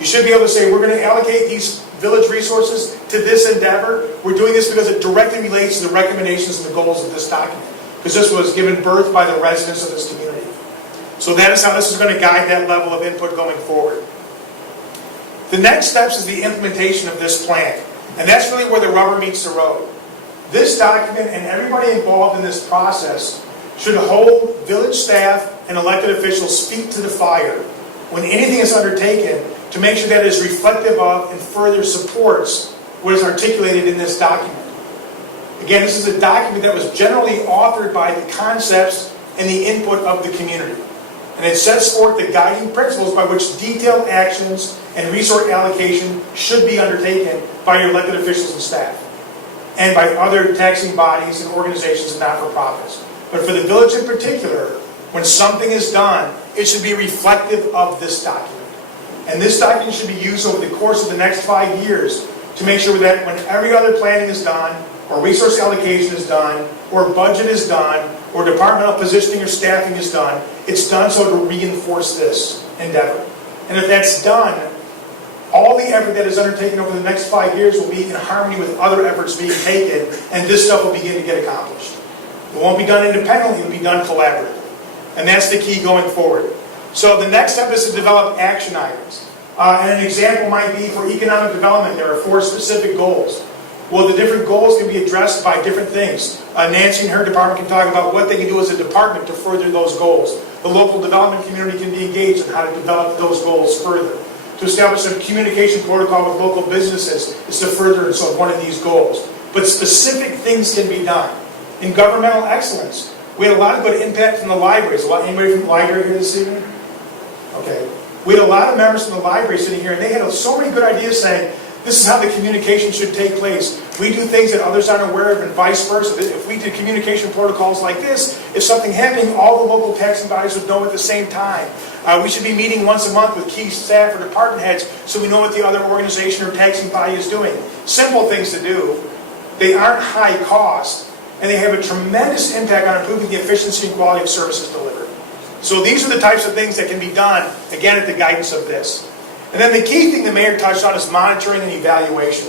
You should be able to say, we're going to allocate these village resources to this endeavor. We're doing this because it directly relates to the recommendations and the goals of this document, because this was given birth by the residents of this community. So that is how this is going to guide that level of input going forward. The next steps is the implementation of this plan, and that's really where the rubber meets the road. This document and everybody involved in this process should hold village staff and elected officials' feet to the fire when anything is undertaken, to make sure that it is reflective of and further supports what is articulated in this document. Again, this is a document that was generally authored by the concepts and the input of the community. And it sets forth the guiding principles by which detailed actions and resource allocation should be undertaken by your elected officials and staff, and by other taxing bodies and organizations and not-for-profits. But for the village in particular, when something is done, it should be reflective of this document. And this document should be used over the course of the next 5 years to make sure that when every other planning is done, or resource allocation is done, or budget is done, or departmental positioning or staffing is done, it's done so to reinforce this endeavor. And if that's done, all the effort that is undertaken over the next 5 years will be in harmony with other efforts being taken, and this stuff will begin to get accomplished. It won't be done independently, it will be done collaboratively. And that's the key going forward. So the next step is to develop action items. And an example might be for economic development, there are 4 specific goals. Well, the different goals can be addressed by different things. Nancy and her department can talk about what they can do as a department to further those goals. The local development community can be engaged in how to develop those goals further. To establish a communication protocol with local businesses is to further one of these goals. But specific things can be done. In governmental excellence, we had a lot of good impact from the libraries. Anybody from the library here this evening? Okay. We had a lot of members from the library sitting here, and they had so many good ideas saying, this is how the communication should take place. We do things that others aren't aware of, and vice versa. If we did communication protocols like this, if something happened, all the local taxing bodies would know at the same time. We should be meeting once a month with key staff or department heads so we know what the other organization or taxing body is doing. Simple things to do. They aren't high cost, and they have a tremendous impact on improving the efficiency and quality of services delivered. So these are the types of things that can be done, again, at the guidance of this. And then the key thing the mayor touched on is monitoring and evaluation.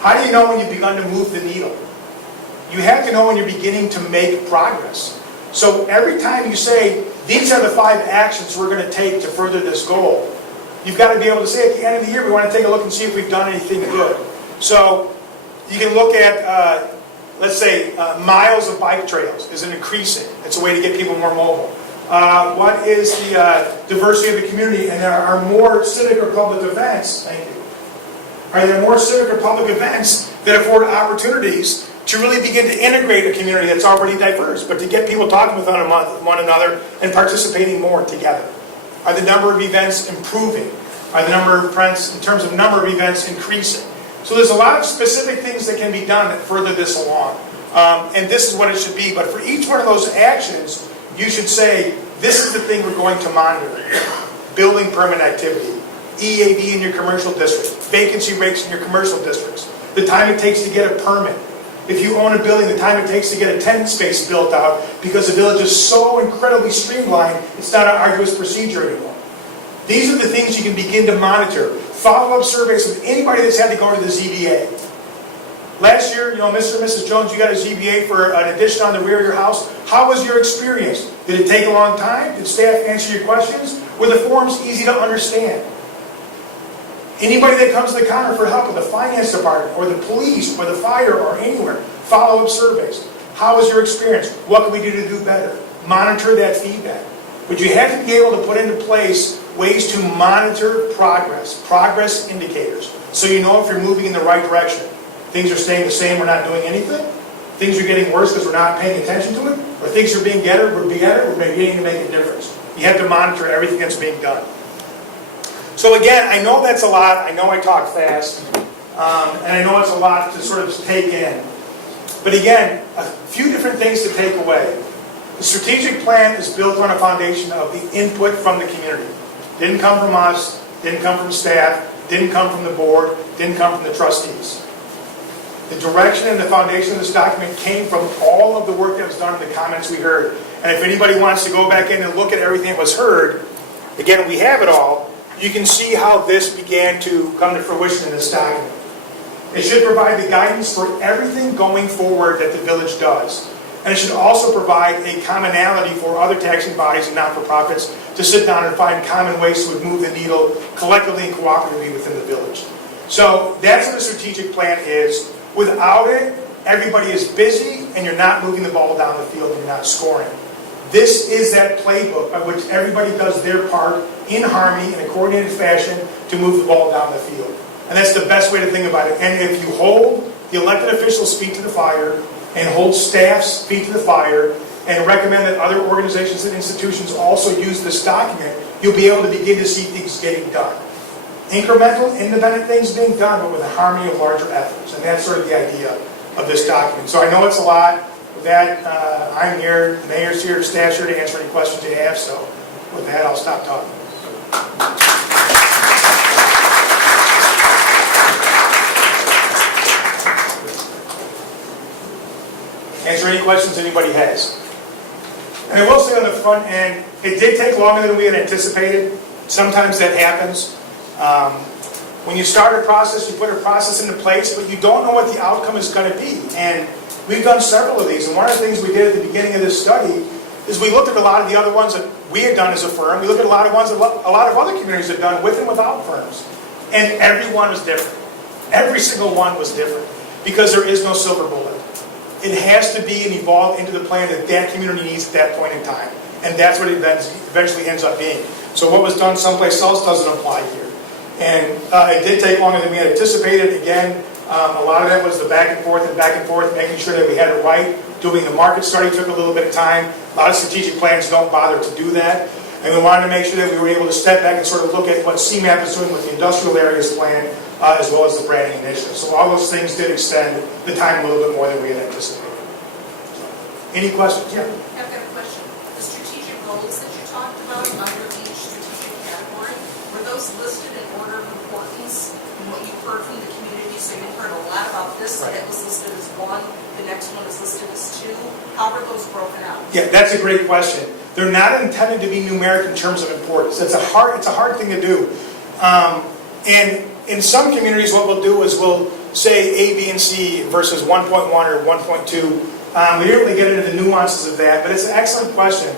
How do you know when you've begun to move the needle? You have to know when you're beginning to make progress. So every time you say, these are the 5 actions we're going to take to further this goal, you've got to be able to say at the end of the year, we want to take a look and see if we've done anything good. So you can look at, let's say, miles of bike trails. Is it increasing? It's a way to get people more mobile. What is the diversity of the community? And there are more civic or public events. Thank you. Are there more civic or public events that afford opportunities to really begin to integrate a community that's already diverse, but to get people talking with one another and participating more together? Are the number of events improving? Are the number of events, in terms of number of events, increasing? So there's a lot of specific things that can be done that further this along. And this is what it should be. But for each one of those actions, you should say, this is the thing we're going to monitor. Building permit activity, EAV in your commercial district, vacancy rates in your commercial districts, the time it takes to get a permit. If you own a building, the time it takes to get a tenant space built out, because the village is so incredibly streamlined, it's not an arduous procedure anymore. These are the things you can begin to monitor. Follow-up surveys of anybody that's had to go to the ZBA. Last year, Mr. and Mrs. Jones, you got a ZBA for an addition on the rear of your house. How was your experience? Did it take a long time? Did staff answer your questions? Were the forms easy to understand? Anybody that comes to the counter for help with the finance department, or the police, or the fire, or anywhere, follow-up surveys. How was your experience? What can we do to do better? Monitor that feedback. But you have to be able to put into place ways to monitor progress indicators, so you know if you're moving in the right direction. Things are staying the same, we're not doing anything. Things are getting worse because we're not paying attention to it. Or things are being better, we're beginning to make a difference. You have to monitor everything that's being done. So again, I know that's a lot. I know I talk fast. And I know it's a lot to sort of take in. But again, a few different things to take away. The strategic plan is built on a foundation of the input from the community. Didn't come from us, didn't come from staff, didn't come from the board, didn't come from the trustees. The direction and the foundation of this document came from all of the work that was done in the comments we heard. And if anybody wants to go back in and look at everything that was heard, again, we have it all, you can see how this began to come to fruition in this document. It should provide the guidance for everything going forward that the village does. And it should also provide a commonality for other taxing bodies and not-for-profits to sit down and find common ways to move the needle collectively and cooperatively within the village. So that's what a strategic plan is. Without it, everybody is busy and you're not moving the ball down the field and you're not scoring. This is that playbook by which everybody does their part in harmony in a coordinated fashion to move the ball down the field. And that's the best way to think about it. And if you hold the elected officials' feet to the fire and hold staff's feet to the fire and recommend that other organizations and institutions also use this document, you'll be able to begin to see things getting done. Incremental, independent things being done, but with a harmony of larger efforts. And that's sort of the idea of this document. So I know it's a lot. With that, I'm here, the mayor's here, staff's here to answer any questions you have. So with that, I'll stop talking. Answer any questions anybody has. And I will say on the front end, it did take longer than we had anticipated. Sometimes that happens. When you start a process, you put a process into place, but you don't know what the outcome is going to be. And we've done several of these. And one of the things we did at the beginning of this study is we looked at a lot of the other ones that we had done as a firm. We looked at a lot of ones that a lot of other communities have done with and without firms. And every one was different. Every single one was different because there is no silver bullet. It has to be and evolve into the plan that that community needs at that point in time. And that's what it eventually ends up being. So what was done someplace else doesn't apply here. And it did take longer than we had anticipated. Again, a lot of that was the back and forth, making sure that we had it right. Doing the market study took a little bit of time. A lot of strategic plans don't bother to do that. And we wanted to make sure that we were able to step back and sort of look at what CMAP is doing with the industrial areas plan, as well as the branding initiative. So all those things did extend the time a little bit more than we had anticipated. Any questions? Yeah. I've got a question. The strategic goals that you talked about under each strategic category, were those listed in order of importance in what you've heard from the community? So you've heard a lot about this, so that was listed as 1, the next one is listed as 2. How are those broken out? Yeah, that's a great question. They're not intended to be numeric in terms of importance. It's a hard thing to do. And in some communities, what we'll do is we'll say A, B, and C versus 1.1 or 1.2. We didn't really get into the nuances of that, but it's an excellent question.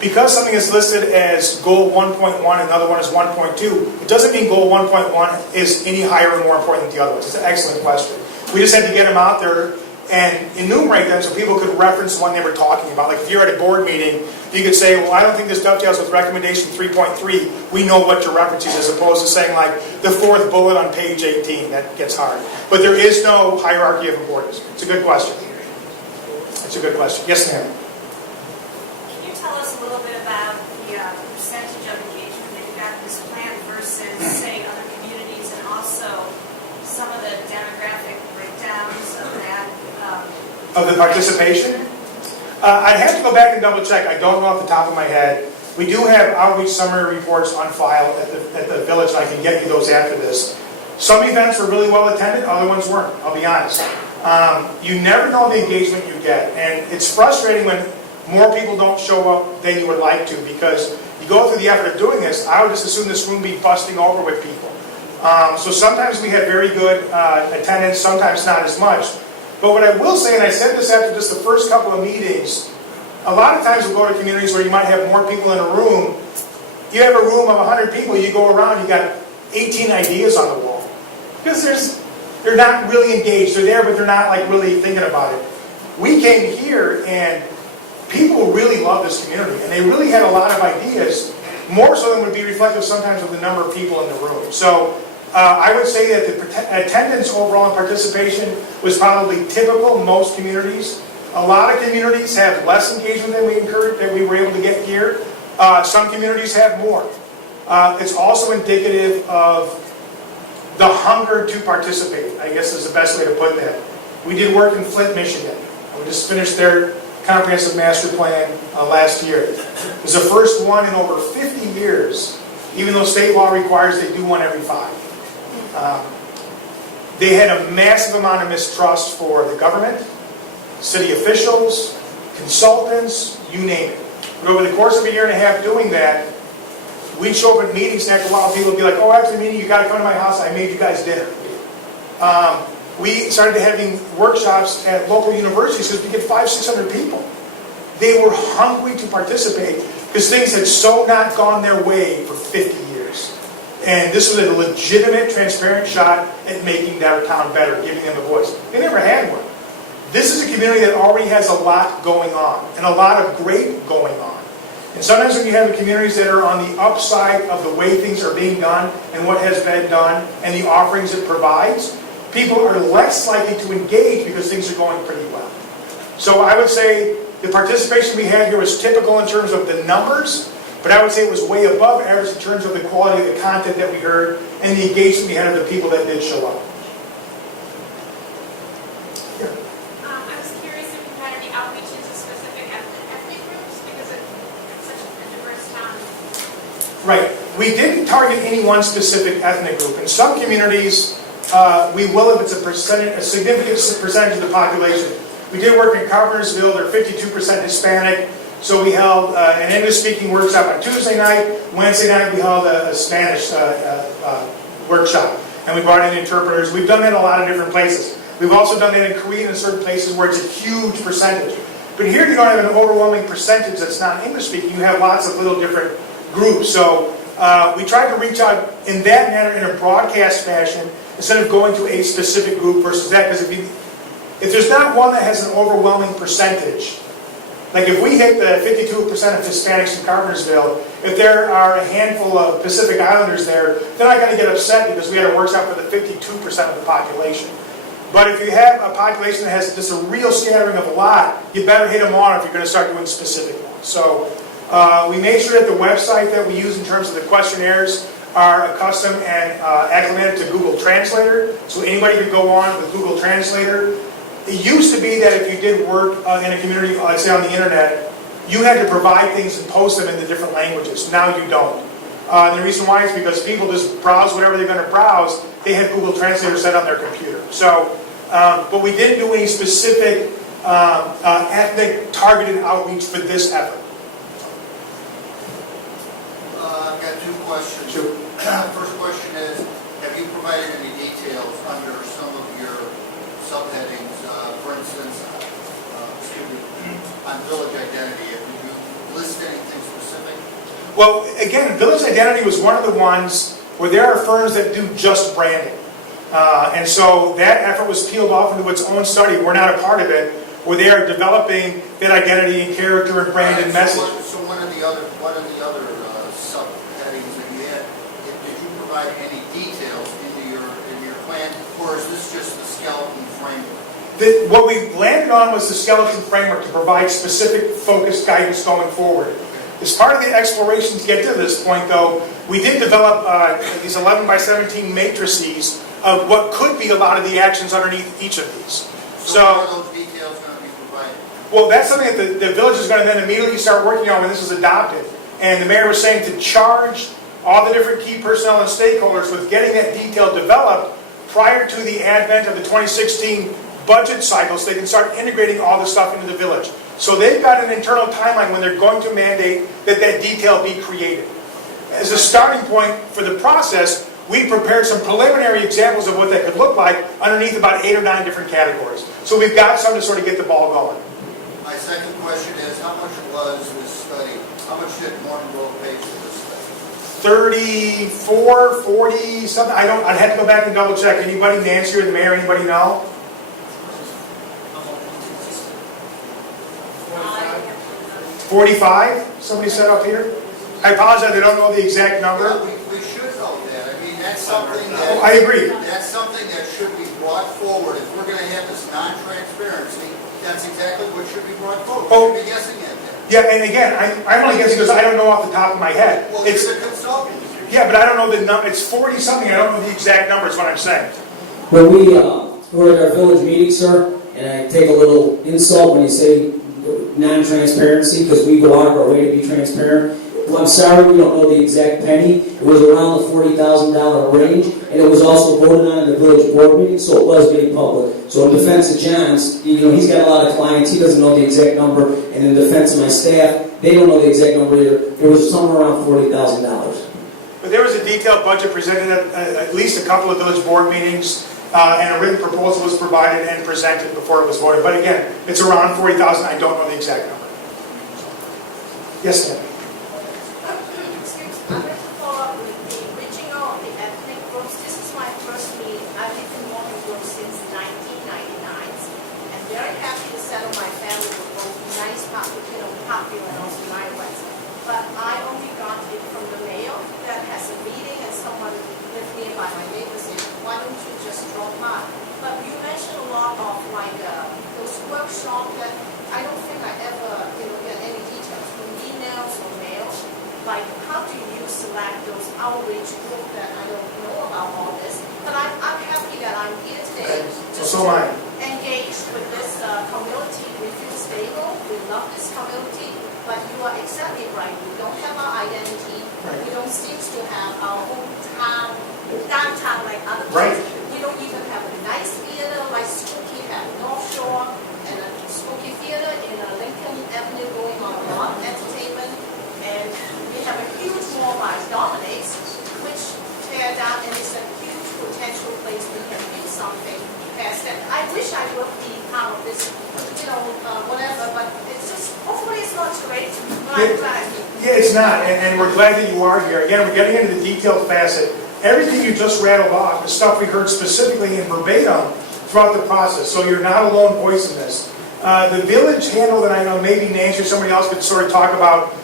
Because something is listed as goal 1.1 and another one is 1.2, it doesn't mean goal 1.1 is any higher or more important than the other ones. It's an excellent question. We just had to get them out there and enumerate them so people could reference the one they were talking about. Like if you're at a board meeting, you could say, well, I don't think this dovetails with recommendation 3.3. We know what you're referencing, as opposed to saying like the 4th bullet on page 18. That gets hard. But there is no hierarchy of importance. It's a good question. It's a good question. Yes, ma'am. Can you tell us a little bit about the percentage of engagement that you got in this plan versus, say, other communities, and also some of the demographic breakdowns of that? Of the participation? I'd have to go back and double check. I don't know off the top of my head. We do have outreach summary reports on file at the village, and I can get you those after this. Some events were really well attended, other ones weren't, I'll be honest. You never know the engagement you get, and it's frustrating when more people don't show up than you would like to, because you go through the effort of doing this. I would just assume this room be busting over with people. So sometimes we had very good attendance, sometimes not as much. But what I will say, and I said this after just the first couple of meetings, a lot of times we'll go to communities where you might have more people in a room. You have a room of 100 people, you go around, you got 18 ideas on the wall. Because they're not really engaged. They're there, but they're not like really thinking about it. We came here and people really love this community, and they really had a lot of ideas, more so than would be reflective sometimes of the number of people in the room. So I would say that the attendance overall and participation was probably typical in most communities. A lot of communities have less engagement than we were able to get here. Some communities have more. It's also indicative of the hunger to participate, I guess is the best way to put that. We did work in Flint, Michigan. We just finished their comprehensive master plan last year. It was the first one in over 50 years, even though state law requires they do one every 5. They had a massive amount of mistrust for the government, city officials, consultants, you name it. But over the course of a year and a half doing that, we'd show up at meetings and after a while people would be like, oh, after the meeting you got to come to my house, I made you guys dinner. We started having workshops at local universities because we get 500-600 people. They were hungry to participate because things had so not gone their way for 50 years. And this was a legitimate, transparent shot at making their town better, giving them a voice. They never had one. This is a community that already has a lot going on, and a lot of great going on. And sometimes when you have communities that are on the upside of the way things are being done and what has been done and the offerings it provides, people are less likely to engage because things are going pretty well. So I would say the participation we had here was typical in terms of the numbers, but I would say it was way above average in terms of the quality of the content that we heard and the engagement we had of the people that did show up. I was curious if you had any outreach into specific ethnic groups, because it's such a diverse town. Right. We didn't target any one specific ethnic group. In some communities, we will if it's a significant percentage of the population. We did work in Carpentersville. They're 52% Hispanic. So we held an English-speaking workshop on Tuesday night. Wednesday night we held a Spanish workshop. And we brought in interpreters. We've done that in a lot of different places. We've also done that in Korean in certain places where it's a huge percentage. But here you don't have an overwhelming percentage that's not English-speaking. You have lots of little different groups. So we tried to reach out in that manner in a broadcast fashion instead of going to a specific group versus that. Because if there's not one that has an overwhelming percentage, like if we hit the 52% of Hispanics in Carpentersville, if there are a handful of Pacific Islanders there, they're not going to get upset because we had a workshop for the 52% of the population. But if you have a population that has just a real scattering of a lot, you better hit them on if you're going to start doing specific ones. So we made sure that the website that we use in terms of the questionnaires are accustomed and acclimated to Google Translator. So anybody could go on with Google Translator. It used to be that if you did work in a community, let's say on the internet, you had to provide things and post them in the different languages. Now you don't. And the reason why is because people just browse whatever they're going to browse. They had Google Translator set on their computer. So, but we didn't do any specific ethnic targeted outreach for this effort. I've got 2 questions. Sure. First question is, have you provided any details under some of your subheadings, for instance, on village identity? Have you listed anything specific? Well, again, Village Identity was one of the ones where there are firms that do just branding. And so that effort was peeled off into its own study. We're not a part of it, where they are developing that identity and character and brand and message. So one of the other subheadings that you had, did you provide any details in your plan, or is this just the skeleton framework? What we landed on was the skeleton framework to provide specific focused guidance going forward. As part of the exploration to get to this point, though, we did develop these 11 by 17 matrices of what could be a lot of the actions underneath each of these. So what are those details going to be provided? Well, that's something that the village is going to then immediately start working on when this is adopted. And the mayor was saying to charge all the different key personnel and stakeholders with getting that detail developed prior to the advent of the 2016 budget cycle, so they can start integrating all this stuff into the village. So they've got an internal timeline when they're going to mandate that detail be created. As a starting point for the process, we prepared some preliminary examples of what that could look like underneath about 8 or 9 different categories. So we've got some to sort of get the ball going. My second question is, how much was this study, how much did Morton Grove pay for this study? 34, 40, something. I'd have to go back and double check. Anybody, Nancy or the mayor, anybody know? 45? Somebody said up here? I apologize, I don't know the exact number. Well, we should know that. I mean, that's something that... I agree. That's something that should be brought forward. If we're going to have this non-transparency, that's exactly what should be brought forward. Oh. We should be guessing at that. Yeah, and again, I'm only guessing because I don't know off the top of my head. Well, it's a consultant. Yeah, but I don't know the number. It's 40 something. I don't know the exact number is what I'm saying. When we're at our village meeting, sir, and I take a little insult when you say non-transparency, because we go out of our way to be transparent. Well, I'm sorry we don't know the exact penny. It was around the $40,000 range, and it was also voted on in the village board meeting, so it was made public. So in defense of John's, he's got a lot of clients, he doesn't know the exact number, and in defense of my staff, they don't know the exact number either. It was somewhere around $40,000. But there was a detailed budget presented at least a couple of village board meetings, and a written proposal was provided and presented before it was voted. But again, it's around 40,000. I don't know the exact number. Yes, ma'am. I'd like to follow up with the reaching out the ethnic groups. This is my first meeting. I've been in Morton Grove since 1999, and very happy to settle my family with both nice, popular and also Niwest. But I only got it from the mail that has a meeting, and someone with me by my neighbor said, "Why don't you just drop by?" But you mentioned a lot of those workshops that I don't think I ever get any details from emails or mail. Like, how do you select those outreach groups that I don't know about all this? But I'm happy that I'm here today So am I. engage with this community. We feel stable. We love this community. But you are exactly right. We don't have our identity. We don't seem to have our own town, downtown like other places. We don't even have a nice theater like Spooky at North Shore and a Spooky Theater in Lincoln Avenue going on a lot of entertainment. And we have a huge mall by Dominates, which tear down, and it's a huge potential place we can do something past that. I wish I would be part of this, whatever, but it's just, hopefully it's not great, but I'm glad. Yeah, it's not, and we're glad that you are here. Again, we're getting into the detailed facet. Everything you just rattled off is stuff we heard specifically in verbatim throughout the process, so you're not a lone voice in this. The village handled, and I know maybe Nancy or somebody else could sort of talk about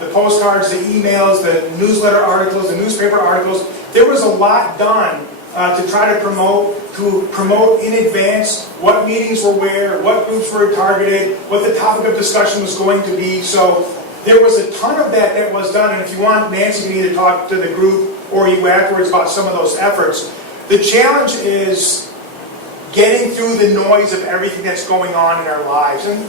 the postcards, the emails, the newsletter articles, the newspaper articles. There was a lot done to try to promote in advance what meetings were where, what groups were targeted, what the topic of discussion was going to be. So there was a ton of that was done, and if you want, Nancy can either talk to the group or you afterwards about some of those efforts. The challenge is getting through the noise of everything that's going on in our lives. And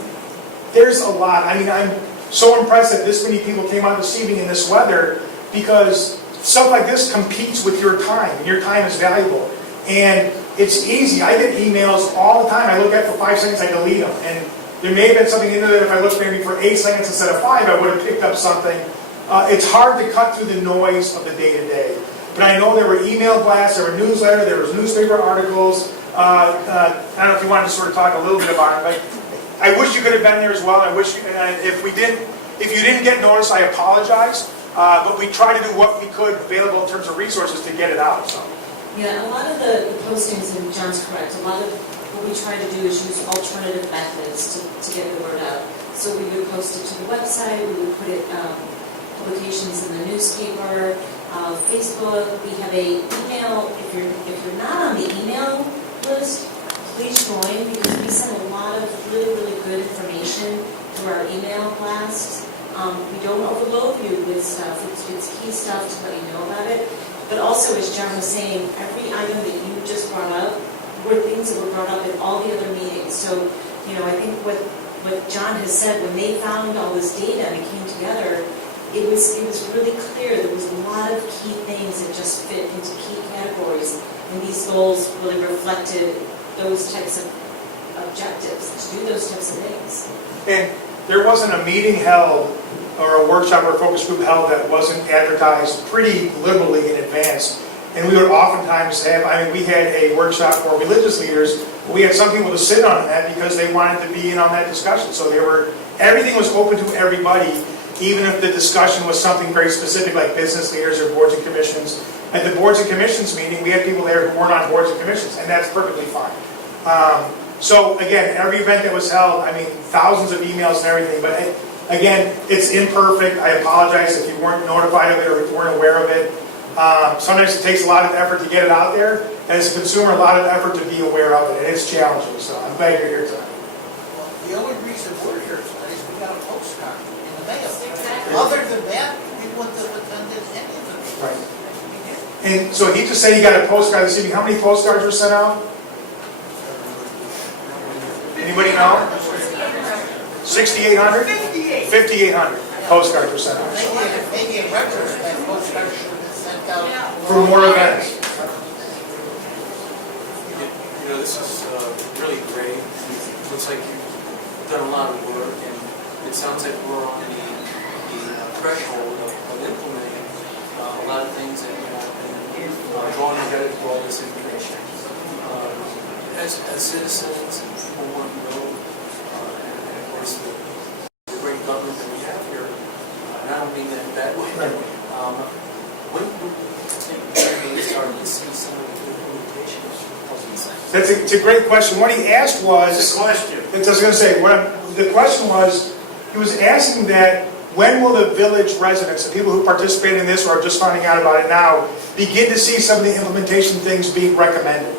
there's a lot. I mean, I'm so impressed that this many people came out this evening in this weather, because stuff like this competes with your time, and your time is valuable. And it's easy. I get emails all the time. I look at it for 5 seconds, I delete them. And there may have been something in there that if I looked maybe for 8 seconds instead of 5, I would have picked up something. It's hard to cut through the noise of the day-to-day. But I know there were email blasts, there were newsletters, there was newspaper articles. I don't know if you wanted to sort of talk a little bit about it, but I wish you could have been there as well. I wish if you didn't get noticed, I apologize. But we try to do what we could available in terms of resources to get it out. So. Yeah, a lot of the postings, and John's correct, a lot of what we try to do is use alternative methods to get the word out. So we would post it to the website, we would put it publications in the newspaper, Facebook. We have a email. If you're not on the email list, please join, because we send a lot of really good information through our email blasts. We don't overload you with stuff. It's key stuff to let you know about it. But also, as John was saying, every item that you just brought up were things that were brought up in all the other meetings. So, I think what John has said, when they found all this data and it came together, it was really clear there was a lot of key things that just fit into key categories. And these goals really reflected those types of objectives, to do those types of things. And there wasn't a meeting held or a workshop or a focus group held that wasn't advertised pretty liberally in advance. And we would oftentimes have, we had a workshop for religious leaders, but we had some people to sit on that because they wanted to be in on that discussion. So everything was open to everybody, even if the discussion was something very specific like business leaders or boards and commissions. At the boards and commissions meeting, we had people there who weren't on boards and commissions, and that's perfectly fine. So again, every event that was held, thousands of emails and everything, but again, it's imperfect. I apologize if you weren't notified of it or if you weren't aware of it. Sometimes it takes a lot of effort to get it out there, and as a consumer, a lot of effort to be aware of it, and it's challenging, so I'm glad you're here tonight. Well, the only reason we're here tonight is we got a postcard in the mail. Exactly. Other than that, we wouldn't have attended any of it. Right. And so he just said he got a postcard this evening. How many postcards were sent out? Anybody know? 6,800? 5,800 postcards were sent out. Maybe in retrospect, postcards should have been sent out. For more events. This is really great. It looks like you've done a lot of work, and it sounds like we're on the threshold of implementing a lot of things and drawing together all this information. As citizens and people want to know, and of course the great government that we have here, and I don't mean that in a bad way. When would you start to see some of the implementation of It's a great question. What he asked was... It's a question. I was going to say, the question was, he was asking that when will the village residents, the people who participated in this or are just finding out about it now, begin to see some of the implementation things being recommended?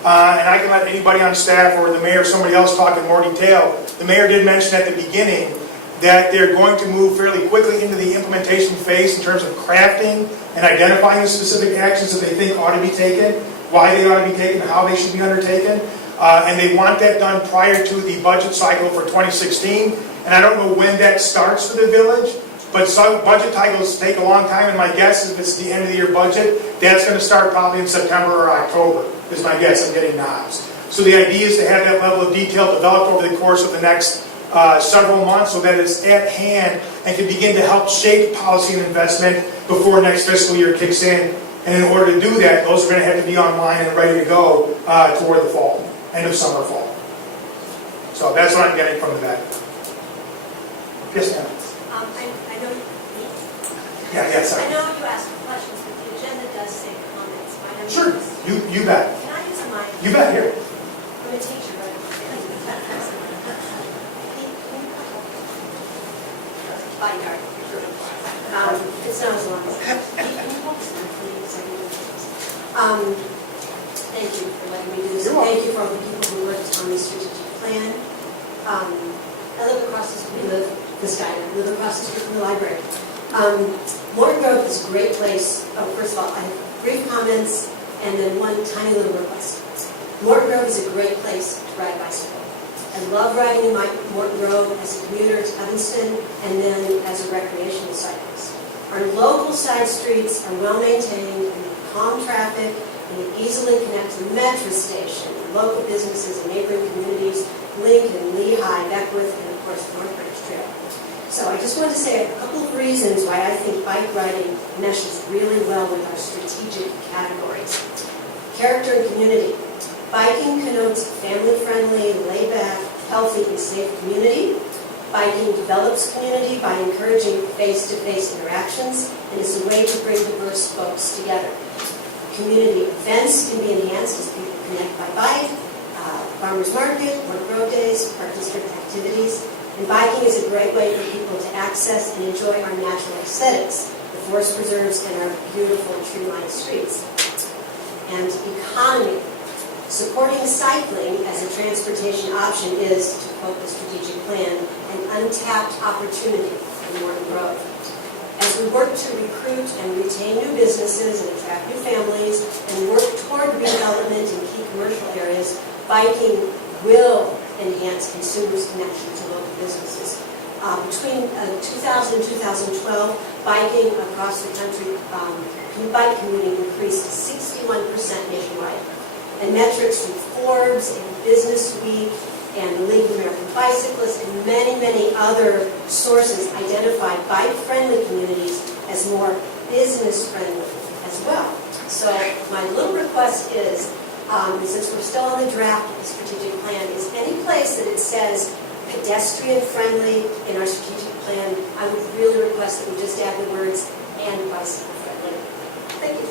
And I can let anybody on staff or the mayor or somebody else talk in more detail. The mayor did mention at the beginning that they're going to move fairly quickly into the implementation phase in terms of crafting and identifying the specific actions that they think ought to be taken, why they ought to be taken, how they should be undertaken. And they want that done prior to the budget cycle for 2016. And I don't know when that starts for the village, but some budget cycles take a long time, and my guess is if it's the end of the year budget, that's going to start probably in September or October, is my guess. I'm getting nods. So the idea is to have that level of detail developed over the course of the next several months so that it's at hand and can begin to help shape policy and investment before next fiscal year kicks in. And in order to do that, those are going to have to be online and ready to go toward the fall, end of summer, fall. So that's what I'm getting from the back. Yes, ma'am. I know you, Yeah, sorry. I know you asked for questions, but the agenda does say comments. Why don't Sure, you bet. Can I use a mic? You bet, here. I'm a teacher, but. Bodyguard. It's not as long as. Can you hold this one, please? Thank you for letting me do this. You're welcome. Thank you for all the people who worked on the strategic plan. I live across the street, I live across the street from the library. Morton Grove is a great place. Oh, first of all, I have brief comments and then one tiny little request. Morton Grove is a great place to ride a bicycle. I love riding in Morton Grove as a commuter to Evanston and then as a recreational cyclist. Our local side streets are well maintained and calm traffic and they easily connect to the metro station, local businesses and neighboring communities, Lincoln, Lehigh, Beckwith, and of course the North Branch Trail. So I just want to say a couple of reasons why I think bike riding meshes really well with our strategic categories. Character and community. Biking connotes family-friendly, laid-back, healthy, and safe community. Biking develops community by encouraging face-to-face interactions, and is a way to bring diverse folks together. Community events can be enhanced as people connect by bike, farmers market, Morton Grove days, park district activities. And biking is a great way for people to access and enjoy our natural aesthetics, the forest preserves and our beautiful tree-lined streets. And economy. Supporting cycling as a transportation option is, to quote the strategic plan, an untapped opportunity in Morton Grove. As we work to recruit and retain new businesses and attract new families and work toward redevelopment in key commercial areas, biking will enhance consumers' connection to local businesses. Between 2000 and 2012, biking across the country, bike commuting increased 61% nationwide. And metrics from Forbes and Business Week and the League of American Bicyclists, and many, many other sources identified bike-friendly communities as more business-friendly as well. So my little request is, since we're still on the draft of the strategic plan, is any place that it says pedestrian-friendly in our strategic plan, I would really request that we just add the words "and bicycle-friendly." Thank you.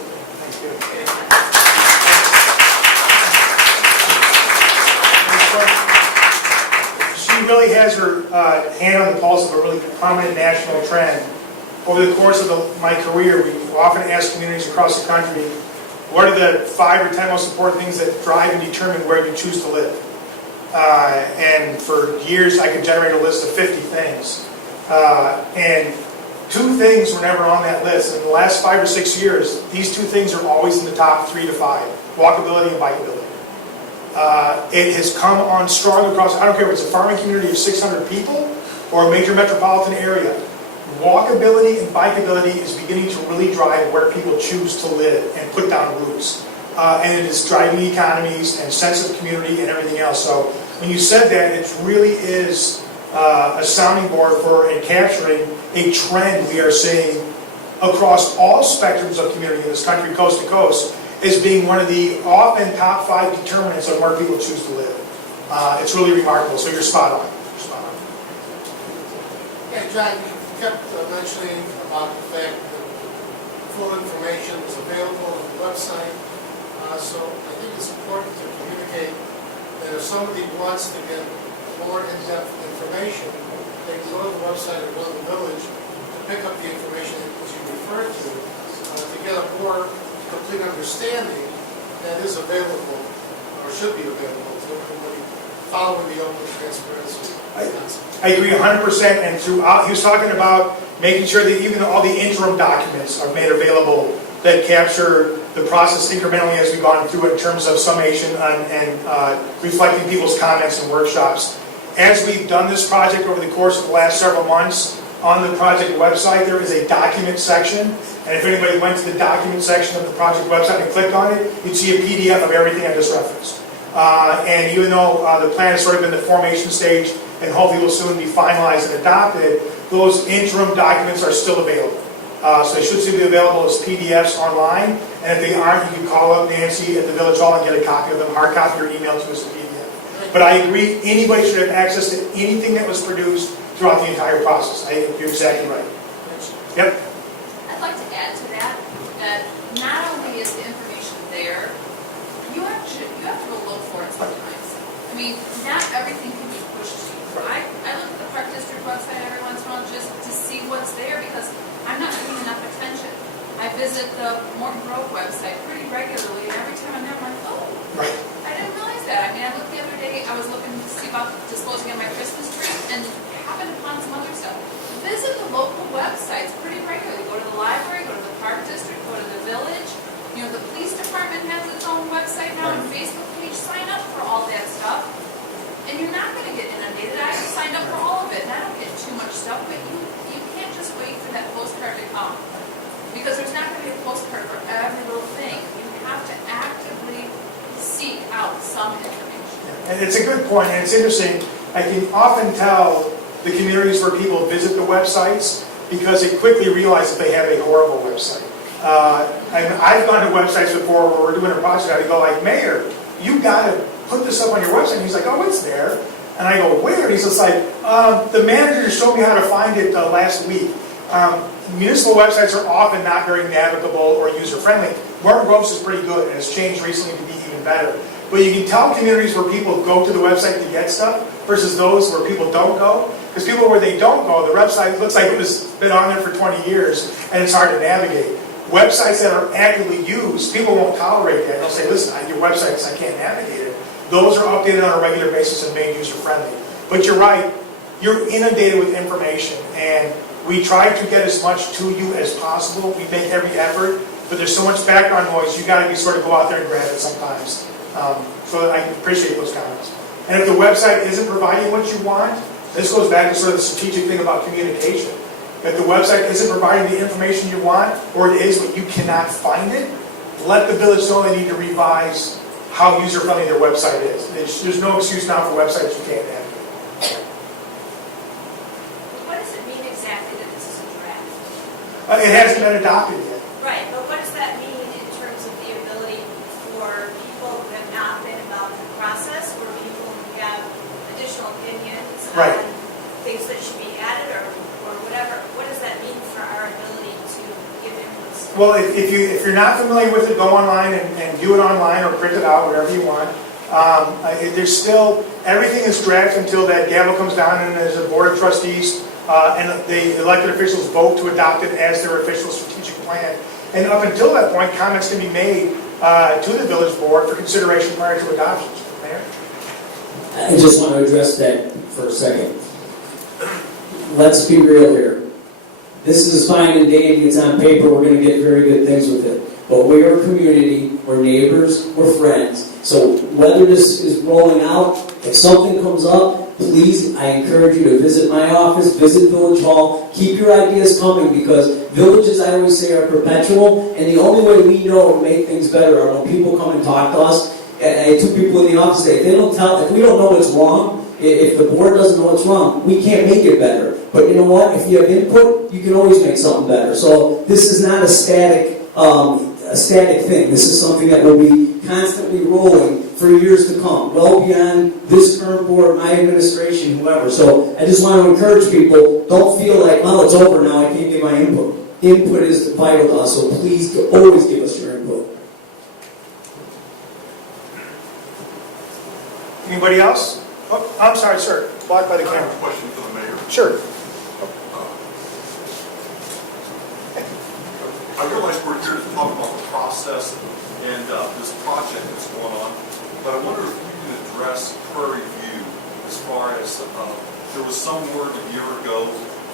She really has her hand on the pulse of a really prominent national trend. Over the course of my career, we often ask communities across the country, what are the 5 or 10 most important things that drive and determine where you choose to live? And for years, I could generate a list of 50 things. And 2 things were never on that list. In the last 5 or 6 years, these 2 things are always in the top 3 to 5, walkability and bikeability. It has come on strong across, I don't care if it's a farming community of 600 people or a major metropolitan area. Walkability and bikeability is beginning to really drive where people choose to live and put down roots. And it is driving economies and sense of community and everything else. So when you said that, it really is a sounding board for and capturing a trend we are seeing across all spectrums of community in this country, coast to coast, as being one of the often top 5 determinants of where people choose to live. It's really remarkable. So you're spot on. You're spot on. Yeah, John, you kept mentioning about the fact that full information is available on the website. So I think it's important to communicate that if somebody wants to get more in-depth information, they can go to the website or go to the village to pick up the information that you referred to get a more complete understanding that is available or should be available to everybody following the open transparency concept. I agree 100%, and throughout, he was talking about making sure that even all the interim documents are made available that capture the process incrementally as we've gone through it in terms of summation and reflecting people's comments and workshops. As we've done this project over the course of the last several months, on the project website there is a document section, and if anybody went to the document section of the project website and clicked on it, you'd see a PDF of everything I just referenced. And even though the plan is sort of in the formation stage and hopefully will soon be finalized and adopted, those interim documents are still available. So they should still be available as PDFs online, and if they aren't, you can call up Nancy at the Village Hall and get a copy of them, hard copy, or email to us a PDF. But I agree, anybody should have access to anything that was produced throughout the entire process. You're exactly right. Yep. I'd like to add to that not only is the information there, you have to go look for it sometimes. I mean, not everything can be pushed to you. I look at the Park District website every once in a while just to see what's there because I'm not paying enough attention. I visit the Morton website pretty regularly, and every time I'm there, I'm like, oh, Right. I didn't realize that. I mean, I looked the other day, I was looking to see about disposing of my Christmas tree, and happened upon some other stuff. Visit the local websites pretty regularly. Go to the library, go to the Park District, go to the village. You know, the police department has its own website now and Facebook page. Sign up for all that stuff. And you're not going to get inundated. I signed up for all of it, and I don't get too much stuff, but you can't just wait for that postcard to come. Because there's not going to be a postcard for every little thing. You have to actively seek out some information. And it's a good point, and it's interesting. I can often tell the communities where people visit the websites because they quickly realize that they have a horrible website. And I've gone to websites before where we're doing a project, I go like, Mayor, you got to put this up on your website. And he's like, oh, it's there. And I go, where? And he's just like, the manager just showed me how to find it last week. Municipal websites are often not very navigable or user-friendly. Morton Grove's is pretty good, and it's changed recently to be even better. But you can tell communities where people go to the website to get stuff versus those where people don't go. Because people where they don't go, the website looks like it was been on there for 20 years, and it's hard to navigate. Websites that are actively used, people won't tolerate that. They'll say, listen, your website, I can't navigate it. Those are updated on a regular basis and made user-friendly. But you're right, you're inundated with information, and we try to get as much to you as possible. We make every effort, but there's so much background noise, you got to be sort of go out there and grab it sometimes. So I appreciate those comments. And if the website isn't providing what you want, this goes back to sort of the strategic thing about communication. If the website isn't providing the information you want, or it is but you cannot find it, let the village know they need to revise how user-friendly their website is. There's no excuse now for websites you can't have. What does it mean exactly that this is a draft? It hasn't been adopted yet. Right, but what does that mean in terms of the ability for people who have not been involved in the process, or people who have additional opinions Right. on things that should be added or whatever? What does that mean for our ability to give inputs? Well, if you're not familiar with it, go online and do it online or print it out, whatever you want. There's still, everything is draft until that gavel comes down and there's a board of trustees and the elected officials vote to adopt it as their official strategic plan. And up until that point, comments can be made to the village board for consideration prior to adoption. Mayor? I just want to address that for a second. Let's be real here. This is fine and dandy, it's on paper, we're going to get very good things with it. But we are a community, we're neighbors, we're friends. So whether this is rolling out, if something comes up, please, I encourage you to visit my office, visit Village Hall, keep your ideas coming, because villages, I always say, are perpetual, and the only way we know to make things better are when people come and talk to us. And I had two people in the office say, if we don't know what's wrong, if the board doesn't know what's wrong, we can't make it better. But you know what? If you have input, you can always make something better. So this is not a static thing. This is something that will be constantly rolling for years to come, well beyond this current board, my administration, whoever. So I just want to encourage people, don't feel like, well, it's over now, I can't get my input. Input is vital to us, so please always give us your input. Anybody else? Oh, I'm sorry, sir. Blocked by the I have camera. a question for the mayor. Sure. I realize we're here to talk about the process and this project that's going on, but I wonder if you can address Prairie View as far as there was some word a year ago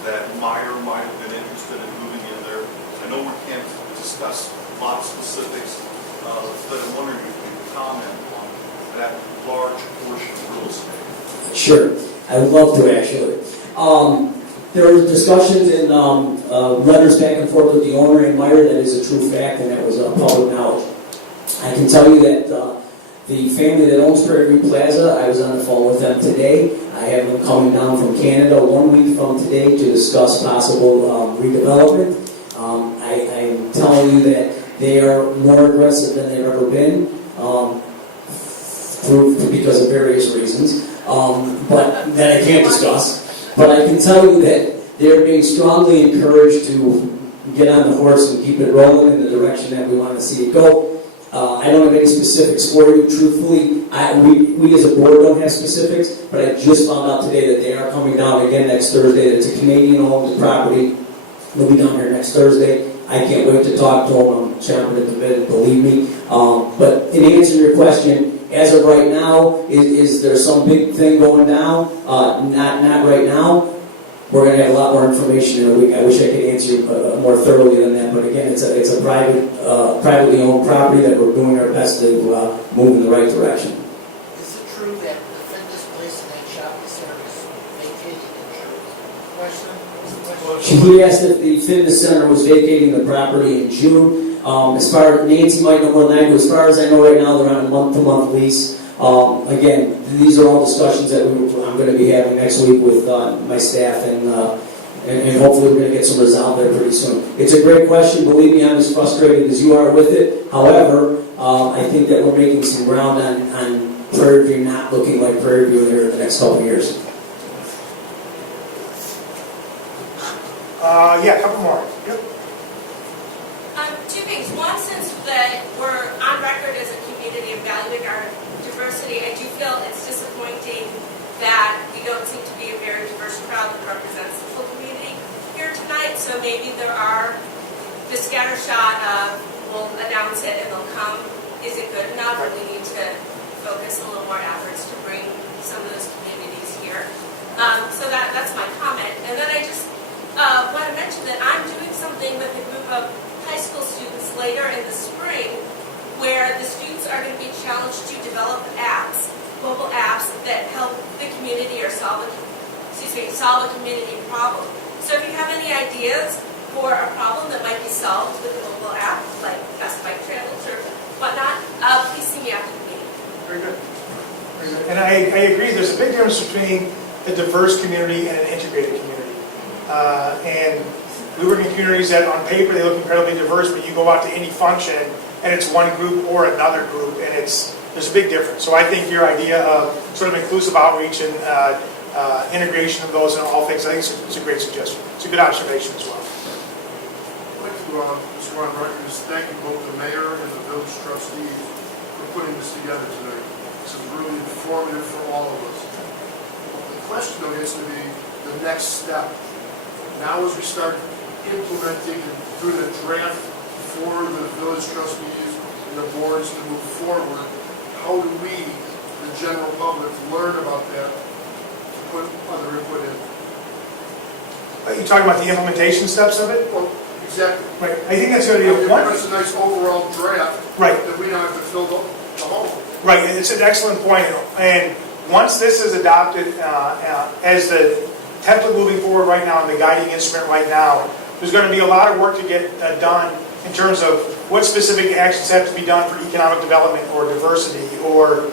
that Meyer might have been interested in moving in there. I know we can't discuss a lot of specifics, but I'm wondering if you can comment on that large portion of real estate. Sure, I would love to actually. There were discussions and letters back and forth with the owner and Meyer. That is a true fact, and that was public knowledge. I can tell you that the family that owns Prairie View Plaza, I was on the phone with them today. I have them coming down from Canada 1 week from today to discuss possible redevelopment. I'm telling you that they are more aggressive than they've ever been because of various reasons, but that I can't discuss. But I can tell you that they're being strongly encouraged to get on the horse and keep it rolling in the direction that we want to see it go. I don't have any specifics for you, truthfully. We as a board don't have specifics, but I just found out today that they are coming down again next Thursday. It's a Canadian-owned property. They'll be down here next Thursday. I can't wait to talk to them. I'm chomping at the bit, believe me. But in answer to your question, as of right now, is there some big thing going down? Not right now. We're going to have a lot more information in a week. I wish I could answer you more thoroughly than that. But again, it's a privately owned property that we're doing our best to move in the right direction. Is it true that the fitness place in that shopping center is vacating insurance? Question? He asked if the fitness center was vacating the property in June. As far as Nancy might know more than I do, as far as I know right now, they're on a month-to-month lease. Again, these are all discussions that I'm going to be having next week with my staff, and hopefully we're going to get some resolve there pretty soon. It's a great question. Believe me, I'm as frustrated as you are with it. However, I think that we're making some ground on Prairie View not looking like Prairie View here in the next couple of years. Yeah, a couple more. Yep. Two things. One, since that we're on record as a community evaluating our diversity, I do feel it's disappointing that we don't seem to be a very diverse crowd that represents the full community here tonight. So maybe there are the scattershot of we'll announce it and they'll come. Is it good enough, or we need to focus a little more efforts to bring some of those communities here? So that's my comment. And then I just want to mention that I'm doing something with a group of high school students later in the spring, where the students are going to be challenged to develop apps, mobile apps that help the community or solve a community problem. So if you have any ideas for a problem that might be solved with a mobile app, like best bike trails or whatnot, please see me after the meeting. I agree, there's a big difference between a diverse community and an integrated community. And we work in communities that on paper they look incredibly diverse, but you go out to any function and it's one group or another group, and there's a big difference. So I think your idea of sort of inclusive outreach and integration of those in all things, I think it's a great suggestion. It's a good observation as well. I'd like to, Mr. Ron Rutgers, thank both the mayor and the village trustees for putting this together tonight. This is really informative for all of us. The question though is to be the next step. Now as we start implementing and through the draft for the village trustees and the boards to move forward, how do we, the general public, learn about that to put other input in? Are you talking about the implementation steps of it? Well, exactly. Right. I think that's going to be one. It's a nice overall draft. Right. That we don't have to fill the hole. Right, and it's an excellent point. And once this is adopted as the template moving forward right now and the guiding instrument right now, there's going to be a lot of work to get done in terms of what specific actions have to be done for economic development or diversity or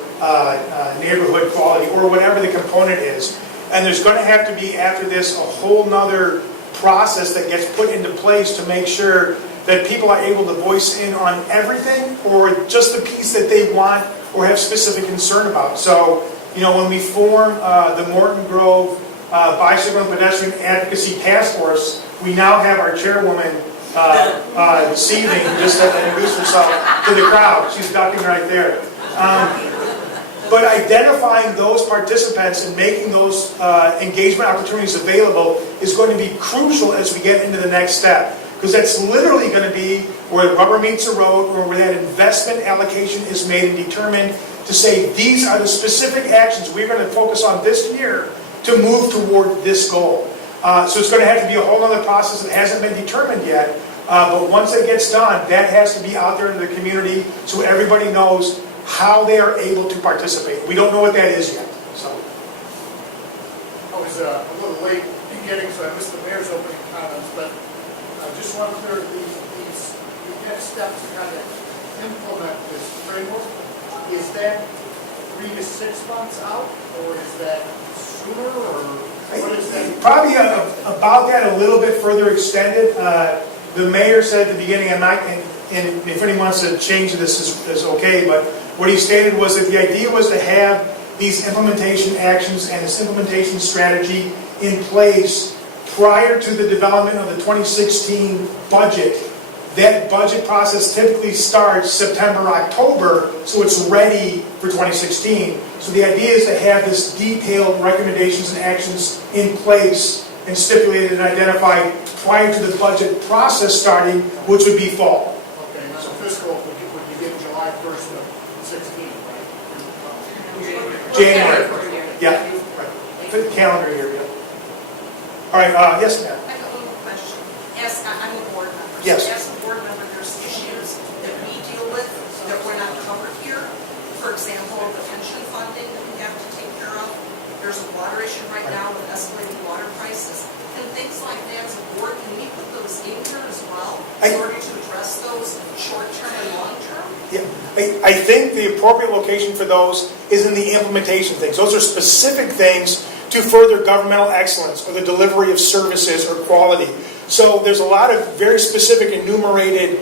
neighborhood quality or whatever the component is. And there's going to have to be, after this, a whole nother process that gets put into place to make sure that people are able to voice in on everything or just the piece that they want or have specific concern about. So, you know, when we form the Morton Grove Bicycle and Pedestrian Advocacy Task Force, we now have our chairwoman seething just to introduce herself to the crowd. She's ducking right there. But identifying those participants and making those engagement opportunities available is going to be crucial as we get into the next step. Because that's literally going to be where the rubber meets the road, or where that investment allocation is made and determined to say, these are the specific actions we're going to focus on this year to move toward this goal. So it's going to have to be a whole other process that hasn't been determined yet. But once it gets done, that has to be out there in the community so everybody knows how they are able to participate. We don't know what that is yet. So I was a little late in getting, so I missed the mayor's opening comments, but I just want to clear the next steps to kind of implement this framework. Is that 3 to 6 months out, or is that sooner, or what is that? probably about that, a little bit further extended. The mayor said at the beginning, and if anyone wants to change this is okay, but what he stated was that the idea was to have these implementation actions and this implementation strategy in place prior to the development of the 2016 budget. That budget process typically starts September, October, so it's ready for 2016. So the idea is to have this detailed recommendations and actions in place and stipulated and identified prior to the budget process starting, which would be fall. Okay, now the fiscal would begin July 1st of 16, right? January. Yeah, right. For the calendar year, yeah. All right, yes, ma'am. I have a little question. I'm a board member. Yes. So as a board member, there's issues that we deal with that we're not covered here. For example, the pension funding that we have to take care of. There's a water issue right now with escalating water prices. And things like that, as a board, can we put those in here as well in order to address those short-term and long-term? Yeah, I think the appropriate location for those is in the implementation things. Those are specific things to further governmental excellence or the delivery of services or quality. So there's a lot of very specific enumerated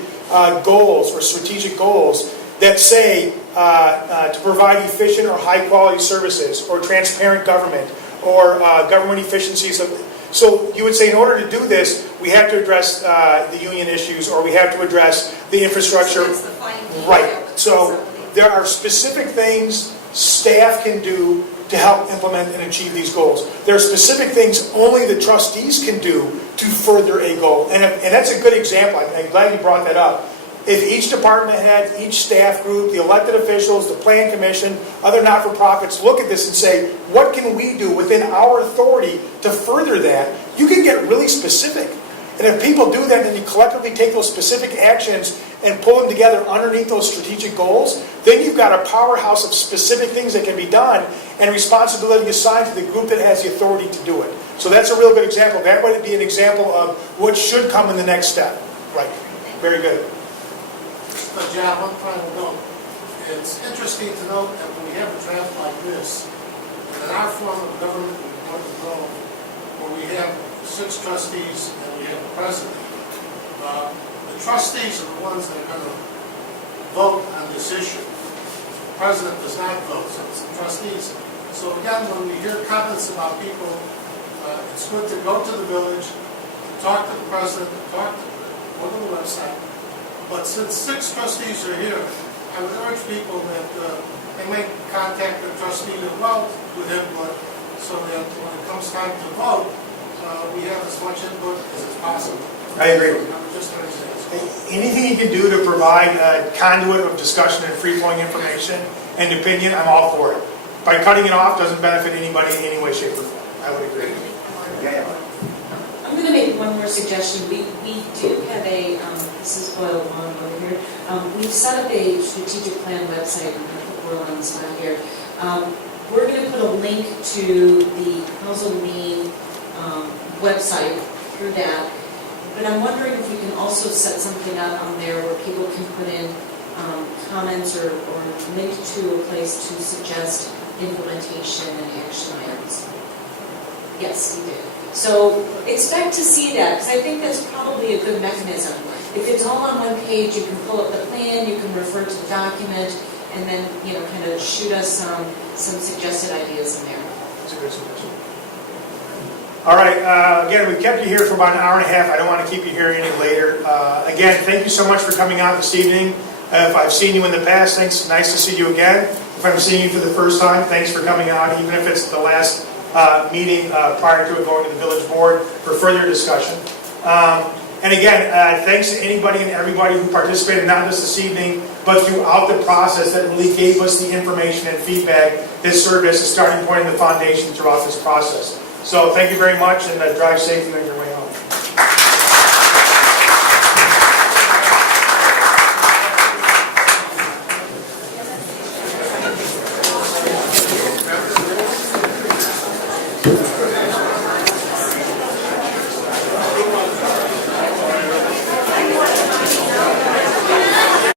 goals or strategic goals that say to provide efficient or high-quality services or transparent government or government efficiencies. So you would say in order to do this, we have to address the union issues or we have to address the infrastructure. So it's the fine detail. Right. So there are specific things staff can do to help implement and achieve these goals. There are specific things only the trustees can do to further a goal. And that's a good example. I'm glad you brought that up. If each department head, each staff group, the elected officials, the plan commission, other not-for-profits look at this and say, what can we do within our authority to further that? You can get really specific. And if people do that, then you collectively take those specific actions and pull them together underneath those strategic goals, then you've got a powerhouse of specific things that can be done and responsibility assigned to the group that has the authority to do it. So that's a real good example. That would be an example of what should come in the next step. Right. Very good. John, one final note. It's interesting to note that when we have a draft like this, in our form of government in Morton Grove, where we have 6 trustees and we have a president, the trustees are the ones that are going to vote on this issue. The president does not vote, so it's the trustees. So again, when we hear comments about people, it's good to go to the village, talk to the president, go to the website. But since 6 trustees are here, I would urge people that they may contact the trustee as well with input, so that when it comes time to vote, we have as much input as is possible. I agree. Just an example. Anything you can do to provide a conduit of discussion and free-flowing information and opinion, I'm all for it. By cutting it off doesn't benefit anybody in any way, shape, or form. I would agree. I'm going to make one more suggestion. We do have a, this is Boyle Long over here. We've set up a strategic plan website. I'm going to put Boyle on the spot here. We're going to put a link to the Houseal Lavigne website through that. But I'm wondering if we can also set something up on there where people can put in comments or link to a place to suggest implementation and action items. Yes, we did. So expect to see that, because I think that's probably a good mechanism. If it's all on one page, you can pull up the plan, you can refer to the document, and then, kind of shoot us some suggested ideas in there. That's a good suggestion. All right, again, we kept you here for about an hour and a half. I don't want to keep you here any later. Again, thank you so much for coming out this evening. If I've seen you in the past, thanks. Nice to see you again. If I'm seeing you for the first time, thanks for coming out, even if it's the last meeting prior to it going to the village board for further discussion. And again, thanks to anybody and everybody who participated, not just this evening, but throughout the process that really gave us the information and feedback that served as a starting point and the foundation throughout this process. So thank you very much, and drive safely on your way.